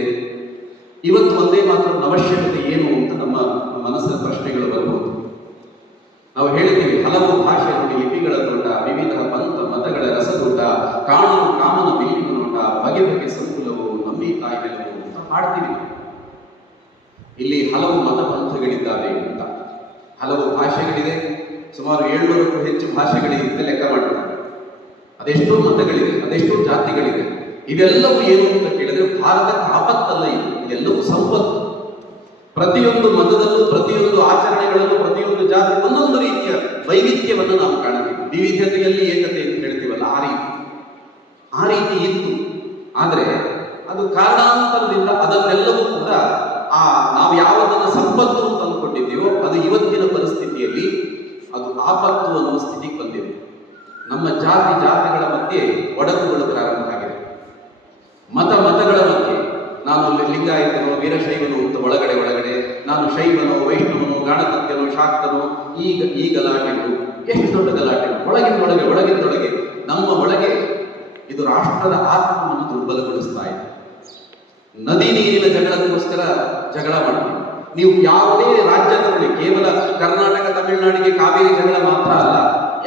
ಇವತ್ತು ಒಂದೇ ಮಾತ್ರ ಅವಶ್ಯಕತೆ ಏನು ಅಂತ ನಮ್ಮ ಮನಸ್ಸಿನ ಪ್ರಶ್ನೆಗಳು ಬರಬಹುದು. ನಾವು ಹೇಳ್ತೀವಿ, ಹಲವು ಭಾಷೆ ನುಡಿ ಲಿಪಿಗಳ ತೋಟ, ವಿವಿಧ ಪಂಥ ಮತಗಳ ರಸದೂಟ, ಕಾಣಲು ಕಾಮನ ಬಿಲ್ಲಿನ ನೋಟ, ಬಗೆ ಬಗೆ ಸಂಕುಲವು ನಮ್ಮಿ ತಾಯಿನೆಲವು ಅಂತ ಹಾಡ್ತೀವಿ. ಇಲ್ಲಿ ಹಲವು ಮತ ಪಂಥಗಳಿದ್ದಾವೆ ಅಂತ, ಹಲವು ಭಾಷೆಗಳಿದೆ. ಸುಮಾರು 700ಕ್ಕೂ ಹೆಚ್ಚು ಭಾಷೆಗಳಿದೆ ಅಂತ ಲೆಕ್ಕ ಮಾಡ್ತಾರೆ. ಅದೆಷ್ಟೋ ಮತಗಳಿದೆ, ಅದೆಷ್ಟೋ ಜಾತಿಗಳಿದೆ. ಇವೆಲ್ಲವೂ ಏನು ಅಂತ ಕೇಳಿದ್ರೆ ಭಾರತಕ್ಕೆ ಆಪತ್ತಲ್ಲ, ಇದೆಲ್ಲವೂ ಸಂಪತ್ತು. ಪ್ರತಿಯೊಂದು ಮತದಲ್ಲೂ, ಪ್ರತಿಯೊಂದು ಆಚರಣೆಗಳಲ್ಲೂ, ಪ್ರತಿಯೊಂದು ಜಾತಿ ಒಂದೊಂದು ರೀತಿಯ ವೈವಿಧ್ಯವನ್ನು ನಾವು ಕಾಣ್ತೀವಿ. ವಿವಿಧತೆಯಲ್ಲಿ ಏಕತೆ ಅಂತ ಹೇಳ್ತೀವಲ್ಲ, ಆ ರೀತಿ ಇತ್ತು. ಆದರೆ ಅದು ಕಾರಣಾಂತರದಿಂದ ಅದನ್ನೆಲ್ಲವೂ ಕೂಡ ನಾವು ಯಾವುದನ್ನು ಸಂಪತ್ತು ಅಂತ ಅಂದ್ಕೊಂಡಿದ್ದೀವೋ ಅದು ಇವತ್ತಿನ ಪರಿಸ್ಥಿತಿಯಲ್ಲಿ ಅದು ಆಪತ್ತು ಅನ್ನುವ ಸ್ಥಿತಿಗೆ ಬಂದಿದೆ. ನಮ್ಮ ಜಾತಿಗಳ ಮಧ್ಯೆ ಒಡಕುಗಳು ಪ್ರಾರಂಭ ಆಗಿದೆ. ಮತಗಳ ಮಧ್ಯೆ ನಾನು ಲಿಂಗಾಯತನೋ ವೀರಶೈವನೋ ಅಂತ ಒಳಗಡೆ ನಾನು ಶೈವನೋ ವೈಷ್ಣವನೋ ಗಾಣತತ್ಯನೋ ಶಾಕ್ತನೋ ಈ ಗಲಾಟೆಗಳು, ಎಷ್ಟು ದೊಡ್ಡ ಗಲಾಟೆಗಳು ಒಳಗಿನೊಳಗೆ ನಮ್ಮ ಒಳಗೆ ಇದು ರಾಷ್ಟ್ರದ ಆತ್ಮವನ್ನು ದುರ್ಬಲಗೊಳಿಸ್ತಾ ಇದೆ. ನದಿ ನೀರಿನ ಜಗಳಕ್ಕೋಸ್ಕರ ಜಗಳ ಮಾಡ್ತೀವಿ. ನೀವು ಯಾವುದೇ ರಾಜ್ಯ ತಗೊಳ್ಳಿ, ಕೇವಲ ಕರ್ನಾಟಕ ತಮಿಳುನಾಡಿಗೆ ಕಾವೇರಿ ಜಗಳ ಮಾತ್ರ ಅಲ್ಲ,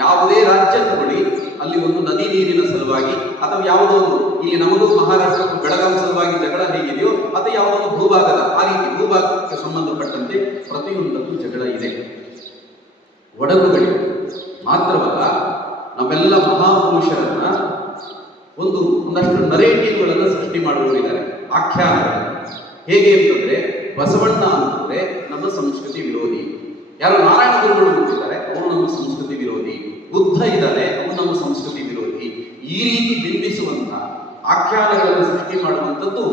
ಯಾವುದೇ ರಾಜ್ಯ ತಗೊಳ್ಳಿ, ಅಲ್ಲಿ ಒಂದು ನದಿ ನೀರಿನ ಸಲುವಾಗಿ ಅಥವಾ ಯಾವುದೋ ಒಂದು, ಇಲ್ಲಿ ನಮಗೂ ಮಹಾರಾಷ್ಟ್ರಕ್ಕೂ ಬೆಳಗಾವಿ ಸಲುವಾಗಿ ಜಗಳ ಹೇಗಿದೆಯೋ ಅಥವಾ ಯಾವುದೋ ಒಂದು ಭೂಭಾಗದ, ಆ ರೀತಿ ಭೂಭಾಗಕ್ಕೆ ಸಂಬಂಧಪಟ್ಟಂತೆ ಪ್ರತಿಯೊಂದಕ್ಕೂ ಜಗಳ ಇದೆ, ಒಡಗುಗಳಿವೆ. ಮಾತ್ರವಲ್ಲ, ನಮ್ಮೆಲ್ಲ ಮಹಾಪುರುಷರನ್ನ ಒಂದಷ್ಟು ನರೇಟಿವ್ಗಳನ್ನು ಸೃಷ್ಟಿ ಮಾಡುವವರಿದ್ದಾರೆ, ಆಖ್ಯಾನಗಳು. ಹೇಗೆ ಅಂತಂದ್ರೆ, ಬಸವಣ್ಣ ಅಂತಂದ್ರೆ ನಮ್ಮ ಸಂಸ್ಕೃತಿ ವಿರೋಧಿ, ಯಾರು ನಾರಾಯಣ ಗುರುಗಳು ಅಂತಿದ್ದಾರೆ ಅವರು ನಮ್ಮ ಸಂಸ್ಕೃತಿ ವಿರೋಧಿ, ಬುದ್ಧ ಇದ್ದಾರೆ ಅವರು ನಮ್ಮ ಸಂಸ್ಕೃತಿ ವಿರೋಧಿ. ಈ ರೀತಿ ಬಿಂಬಿಸುವಂತ ಆಖ್ಯಾನಗಳನ್ನು ಸೃಷ್ಟಿ ಮಾಡುವಂಥದ್ದು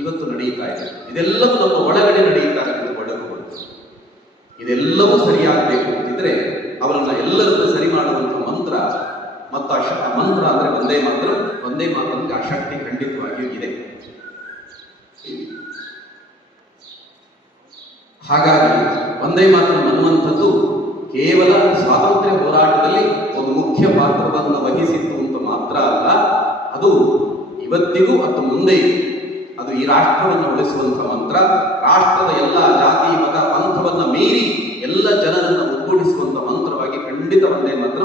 ಇವತ್ತು ನಡೆಯುತ್ತಾ ಇದೆ. ಇದೆಲ್ಲವೂ ನಮ್ಮ ಒಳಗಡೆ ನಡೆಯುತ್ತಾ ಇರುವಂತಹ ಒಡಗುಗಳು. ಇದೆಲ್ಲವೂ ಸರಿಯಾಗಬೇಕು ಅಂತಿದ್ರೆ ಅವರನ್ನ ಎಲ್ಲರನ್ನೂ ಸರಿ ಮಾಡುವಂಥ ಮಂತ್ರ ಮತ್ತು ಆ ಮಂತ್ರ ಅಂದ್ರೆ ಒಂದೇ ಮಾತ್ರ ಆ ಶಕ್ತಿ ಖಂಡಿತವಾಗಿಯೂ ಇದೆ. ಹಾಗಾಗಿ ಒಂದೇ ಮಾತ್ರ ಅನ್ನುವಂಥದ್ದು ಕೇವಲ ಸ್ವಾತಂತ್ರ್ಯ ಹೋರಾಟದಲ್ಲಿ ಒಂದು ಮುಖ್ಯ ಪಾತ್ರವನ್ನು ವಹಿಸಿತ್ತು ಅಂತ ಮಾತ್ರ ಅಲ್ಲ, ಅದು ಇವತ್ತಿಗೂ ಮತ್ತು ಮುಂದೆ ಅದು ಈ ರಾಷ್ಟ್ರವನ್ನು ಉಳಿಸುವಂತಹ ಮಂತ್ರ. ರಾಷ್ಟ್ರದ ಎಲ್ಲ ಜಾತಿ ಮತ ಪಂಥವನ್ನ ಮೀರಿ ಎಲ್ಲ ಜನರನ್ನು ಒಗ್ಗೂಡಿಸುವಂತ ಮಂತ್ರವಾಗಿ ಖಂಡಿತ ಒಂದೇ ಮಾತ್ರ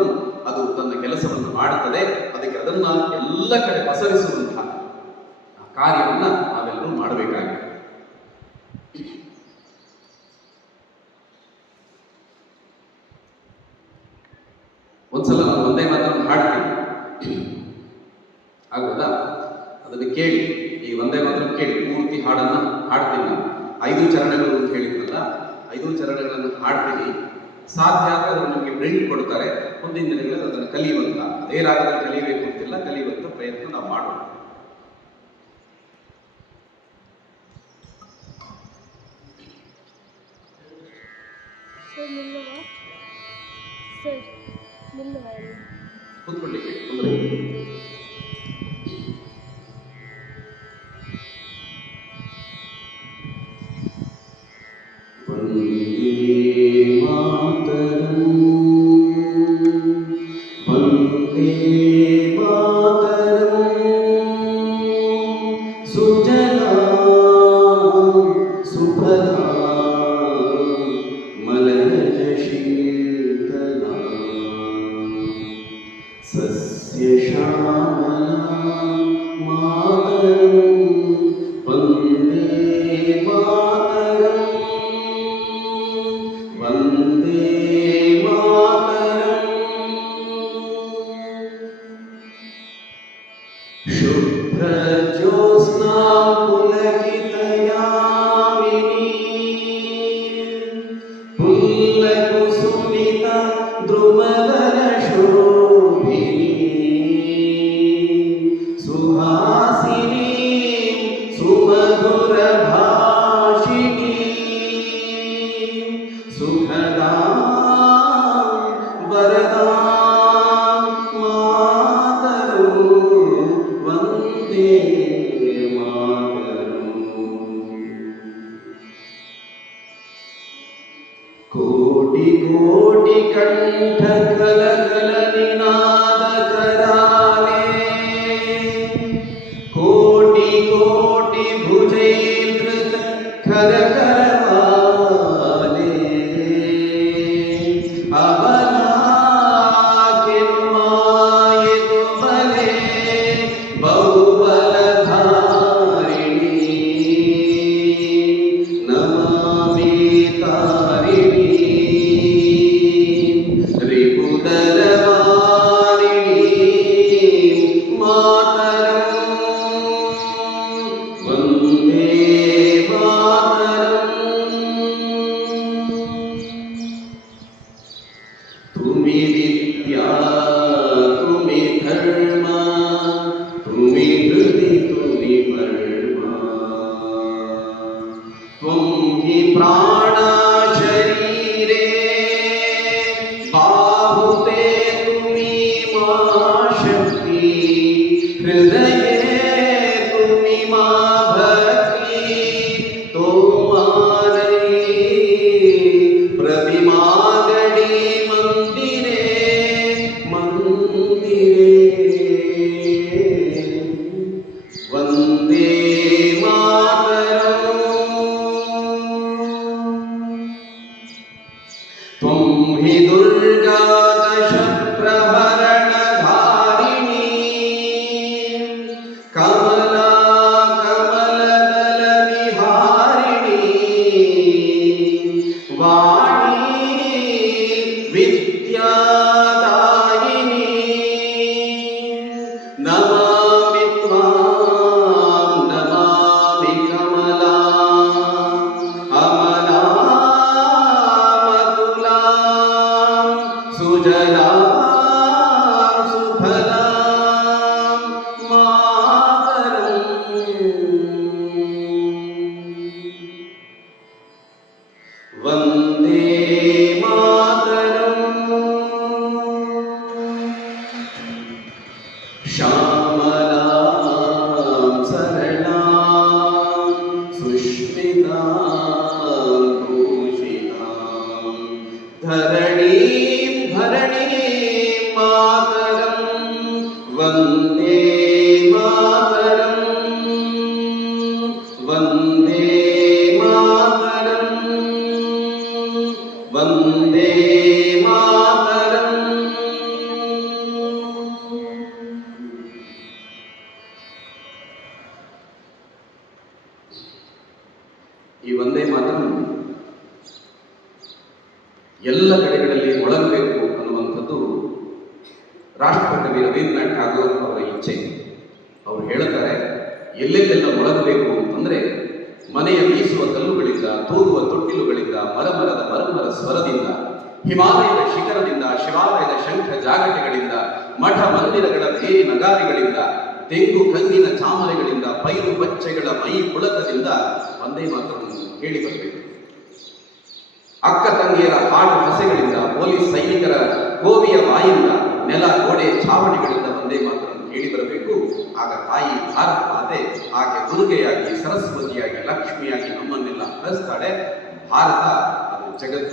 ಅದು ತನ್ನ ಕೆಲಸವನ್ನು ಮಾಡುತ್ತದೆ. ಅದಕ್ಕೆ ಅದನ್ನ ಎಲ್ಲ ಕಡೆ ಪಸರಿಸುವಂತಹ ಕಾರ್ಯವನ್ನ ನಾವೆಲ್ಲರೂ ಮಾಡಬೇಕಾಗಿದೆ. ಒಂದ್ಸಲ ನಾನು ಒಂದೇ ಮಾತನ್ನು ಹಾಡ್ತೀನಿ, ಆಗ್ಬೋದಾ? ಅದನ್ನು ಕೇಳಿ, ಈ ಒಂದೇ ಮಾತನ್ನು ಕೇಳಿ, ಪೂರ್ತಿ ಹಾಡನ್ನು ಹಾಡ್ತೀನಿ ನಾನು. 5 ಚರಣಗಳು ಅಂತ ಹೇಳಿದ್ನಲ್ಲ, 5 ಚರಣಗಳನ್ನು ಹಾಡ್ತೀನಿ. ಸಾಧ್ಯ ಆದರೆ ಅದನ್ನು ನಿಮಗೆ ಪ್ರಿಂಟ್ ಕೊಡ್ತಾರೆ, ಮುಂದಿನ ದಿನಗಳಲ್ಲಿ ಅದನ್ನು ಕಲಿಯುವಂತ, ಅದೇ ರಾಗದಲ್ಲಿ ಕಲಿಯಬೇಕು ಅಂತಿಲ್ಲ, ಕಲಿಯುವಂತ ಪ್ರಯತ್ನ ನಾವು ಮಾಡೋಣ. ಸರ್ ನಿಲ್ಲುವ, ಸರ್ ನಿಲ್ಲುವ ಎಲ್ಲ. ಕೂತ್ಕೊಳ್ಳಿಕ್ಕೆ ತೊಂದರೆ ಇಲ್ಲ. ವಂದೇ ಮಾತರಂ, ಸುಜಲಾಂ ಸುಫಲಾಂ ಮಲಯಜ ಶೀತಲಾಂ ಸಸ್ಯಶ್ಯಾಮಲಾಂ ಮಾತರಂ ವಂದೇ ಮಾತರಂ, ವಂದೇ ಮಾತರಂ. ಶುಭ್ರಜ್ಯೋತ್ಸ್ನಾ ಪುಲಕಿತಯಾಮಿನೀ ಪುಲ್ಲಕುಸುಮಿತ ದ್ರುಮದಲ ಶೋಭಿನೀ ಸುಹಾಸಿನೀ ಸುಮಧುರ ಭಾಷಿಣೀ ಸುಖದಾ ವರದಾ ಮಾತರಂ ವಂದೇ ಮಾತರಂ. ಕೋಟಿ ಕೋಟಿ ಕಂಠ ಕಲ ಕಲ ನಿನಾದ ಕರಾಲೆ, ಕೋಟಿ ಕೋಟಿ ಭುಜೈರ್ಧೃತ ಖರ ಕರವಾಲೆ, ಅಬಲಾ ಕೆನುಮಾಯಿತು ಬಲೆ ಬಹುಬಲಧಾರಿಣಿ ನಮಾಮಿ ತಾರಿಣಿ ರಿಪುದಲವಾರಿಣಿ ಮಾತರಂ ವಂದೇ ಮಾತರಂ. ತುಮಿ ವಿದ್ಯಾ ತುಮಿ ಧರ್ಮ ತುಮಿ ಹೃದಿ ತುಮಿ ಪರ್ಮ, ತ್ವಂ ಹಿ ಪ್ರಾಣ ಶರೀರೇ ಬಾಹುತೆ ತುಮಿ ಮಾ ಶಕ್ತಿ, ಹೃದಯೇ ತುಮಿ ಮಾ ಭಕ್ತಿ, ತೋಮಾರೈ ಪ್ರತಿಮಾ ಗಡಿ ಮಂದಿರೇ ಮಂದಿರೇ. ವಂದೇ ಮಾತರಂ. ತ್ವಂ ಹಿ ದುರ್ಗಾ ದಶ ಪ್ರಹರಣ ಧಾರಿಣಿ, ಕಮಲಾ ಕಮಲದಲ ವಿಹಾರಿಣಿ, ವಾಣಿ ವಿದ್ಯಾದಾಯಿನಿ, ನಮಾಮಿ ತ್ವಾಂ ನಮಾಮಿ ಕಮಲಾ ಅಮಲಾ ಮಧುಲಾಂ ಸುಜಲಾಂ ಸುಫಲಾಂ ಮಾತರಂ ವಂದೇ ಮಾತರಂ. ಶ್ಯಾಮಲಾಂ ಸರಳಾಂ ಸುಷ್ಮಿತಾಂ ಭೂಷಿತಾಂ ಧರಣೀಂ ಧರಣೀಂ ಮಾತರಂ ವಂದೇ ಮಾತರಂ, ವಂದೇ ಮಾತರಂ, ವಂದೇ ಮಾತರಂ. ಈ ವಂದೇ ಮಾತರಂ ಎಲ್ಲ ಕಡೆಗಳಲ್ಲಿ ಮೊಳಗಬೇಕು ಅನ್ನುವಂಥದ್ದು ರಾಷ್ಟ್ರಕವಿ ರವೀಂದ್ರನಾಥ್ ಠಾಗೂರ್ ಅವರ ಇಚ್ಛೆ. ಅವರು ಹೇಳುತ್ತಾರೆ, ಎಲ್ಲೆಲ್ಲೆಲ್ಲ ಮೊಳಗಬೇಕು ಅಂತಂದ್ರೆ ಮನೆಯ ಬೀಸುವ ಕಲ್ಲುಗಳಿಂದ, ತೂಗುವ ತೊಟ್ಟಿಲುಗಳಿಂದ, ಮರಮರದ ಮರಮರ ಸ್ವರದಿಂದ, ಹಿಮಾಲಯದ ಶಿಖರದಿಂದ, ಶಿವಾಲಯದ ಶಂಖ ಜಾಗಟೆಗಳಿಂದ, ಮಠ ಮಂದಿರಗಳ ಬೇರಿ ನಗಾರಿಗಳಿಂದ, ತೆಂಗು ಕಂಗಿನ ಚಾಮರೆಗಳಿಂದ, ಪೈರು ಬಚ್ಚೆಗಳ ಮೈ ಪುಳಕದಿಂದ ಒಂದೇ ಮಾತನ್ನು ಕೇಳಿ ಬರಬೇಕು. ಅಕ್ಕ ತಂಗಿಯರ ಹಾಡು ಹಸೆಗಳಿಂದ, ಪೊಲೀಸ್ ಸೈನಿಕರ ಕೋವಿಯ ಬಾಯಿಂದ, ನೆಲ ಗೋಡೆ ಛಾವಣಿಗಳಿಂದ ಒಂದೇ ಮಾತನ್ನು ಕೇಳಿ ಬರಬೇಕು. ಆಗ ತಾಯಿ ಭಾರತ ಮಾತೆ ಆಕೆ ದುರ್ಗೆಯಾಗಿ, ಸರಸ್ವತಿಯಾಗಿ, ಲಕ್ಷ್ಮಿಯಾಗಿ ನಮ್ಮನ್ನೆಲ್ಲ ಹರಿಸ್ತಾಳೆ. ಭಾರತ ಅದು ಜಗತ್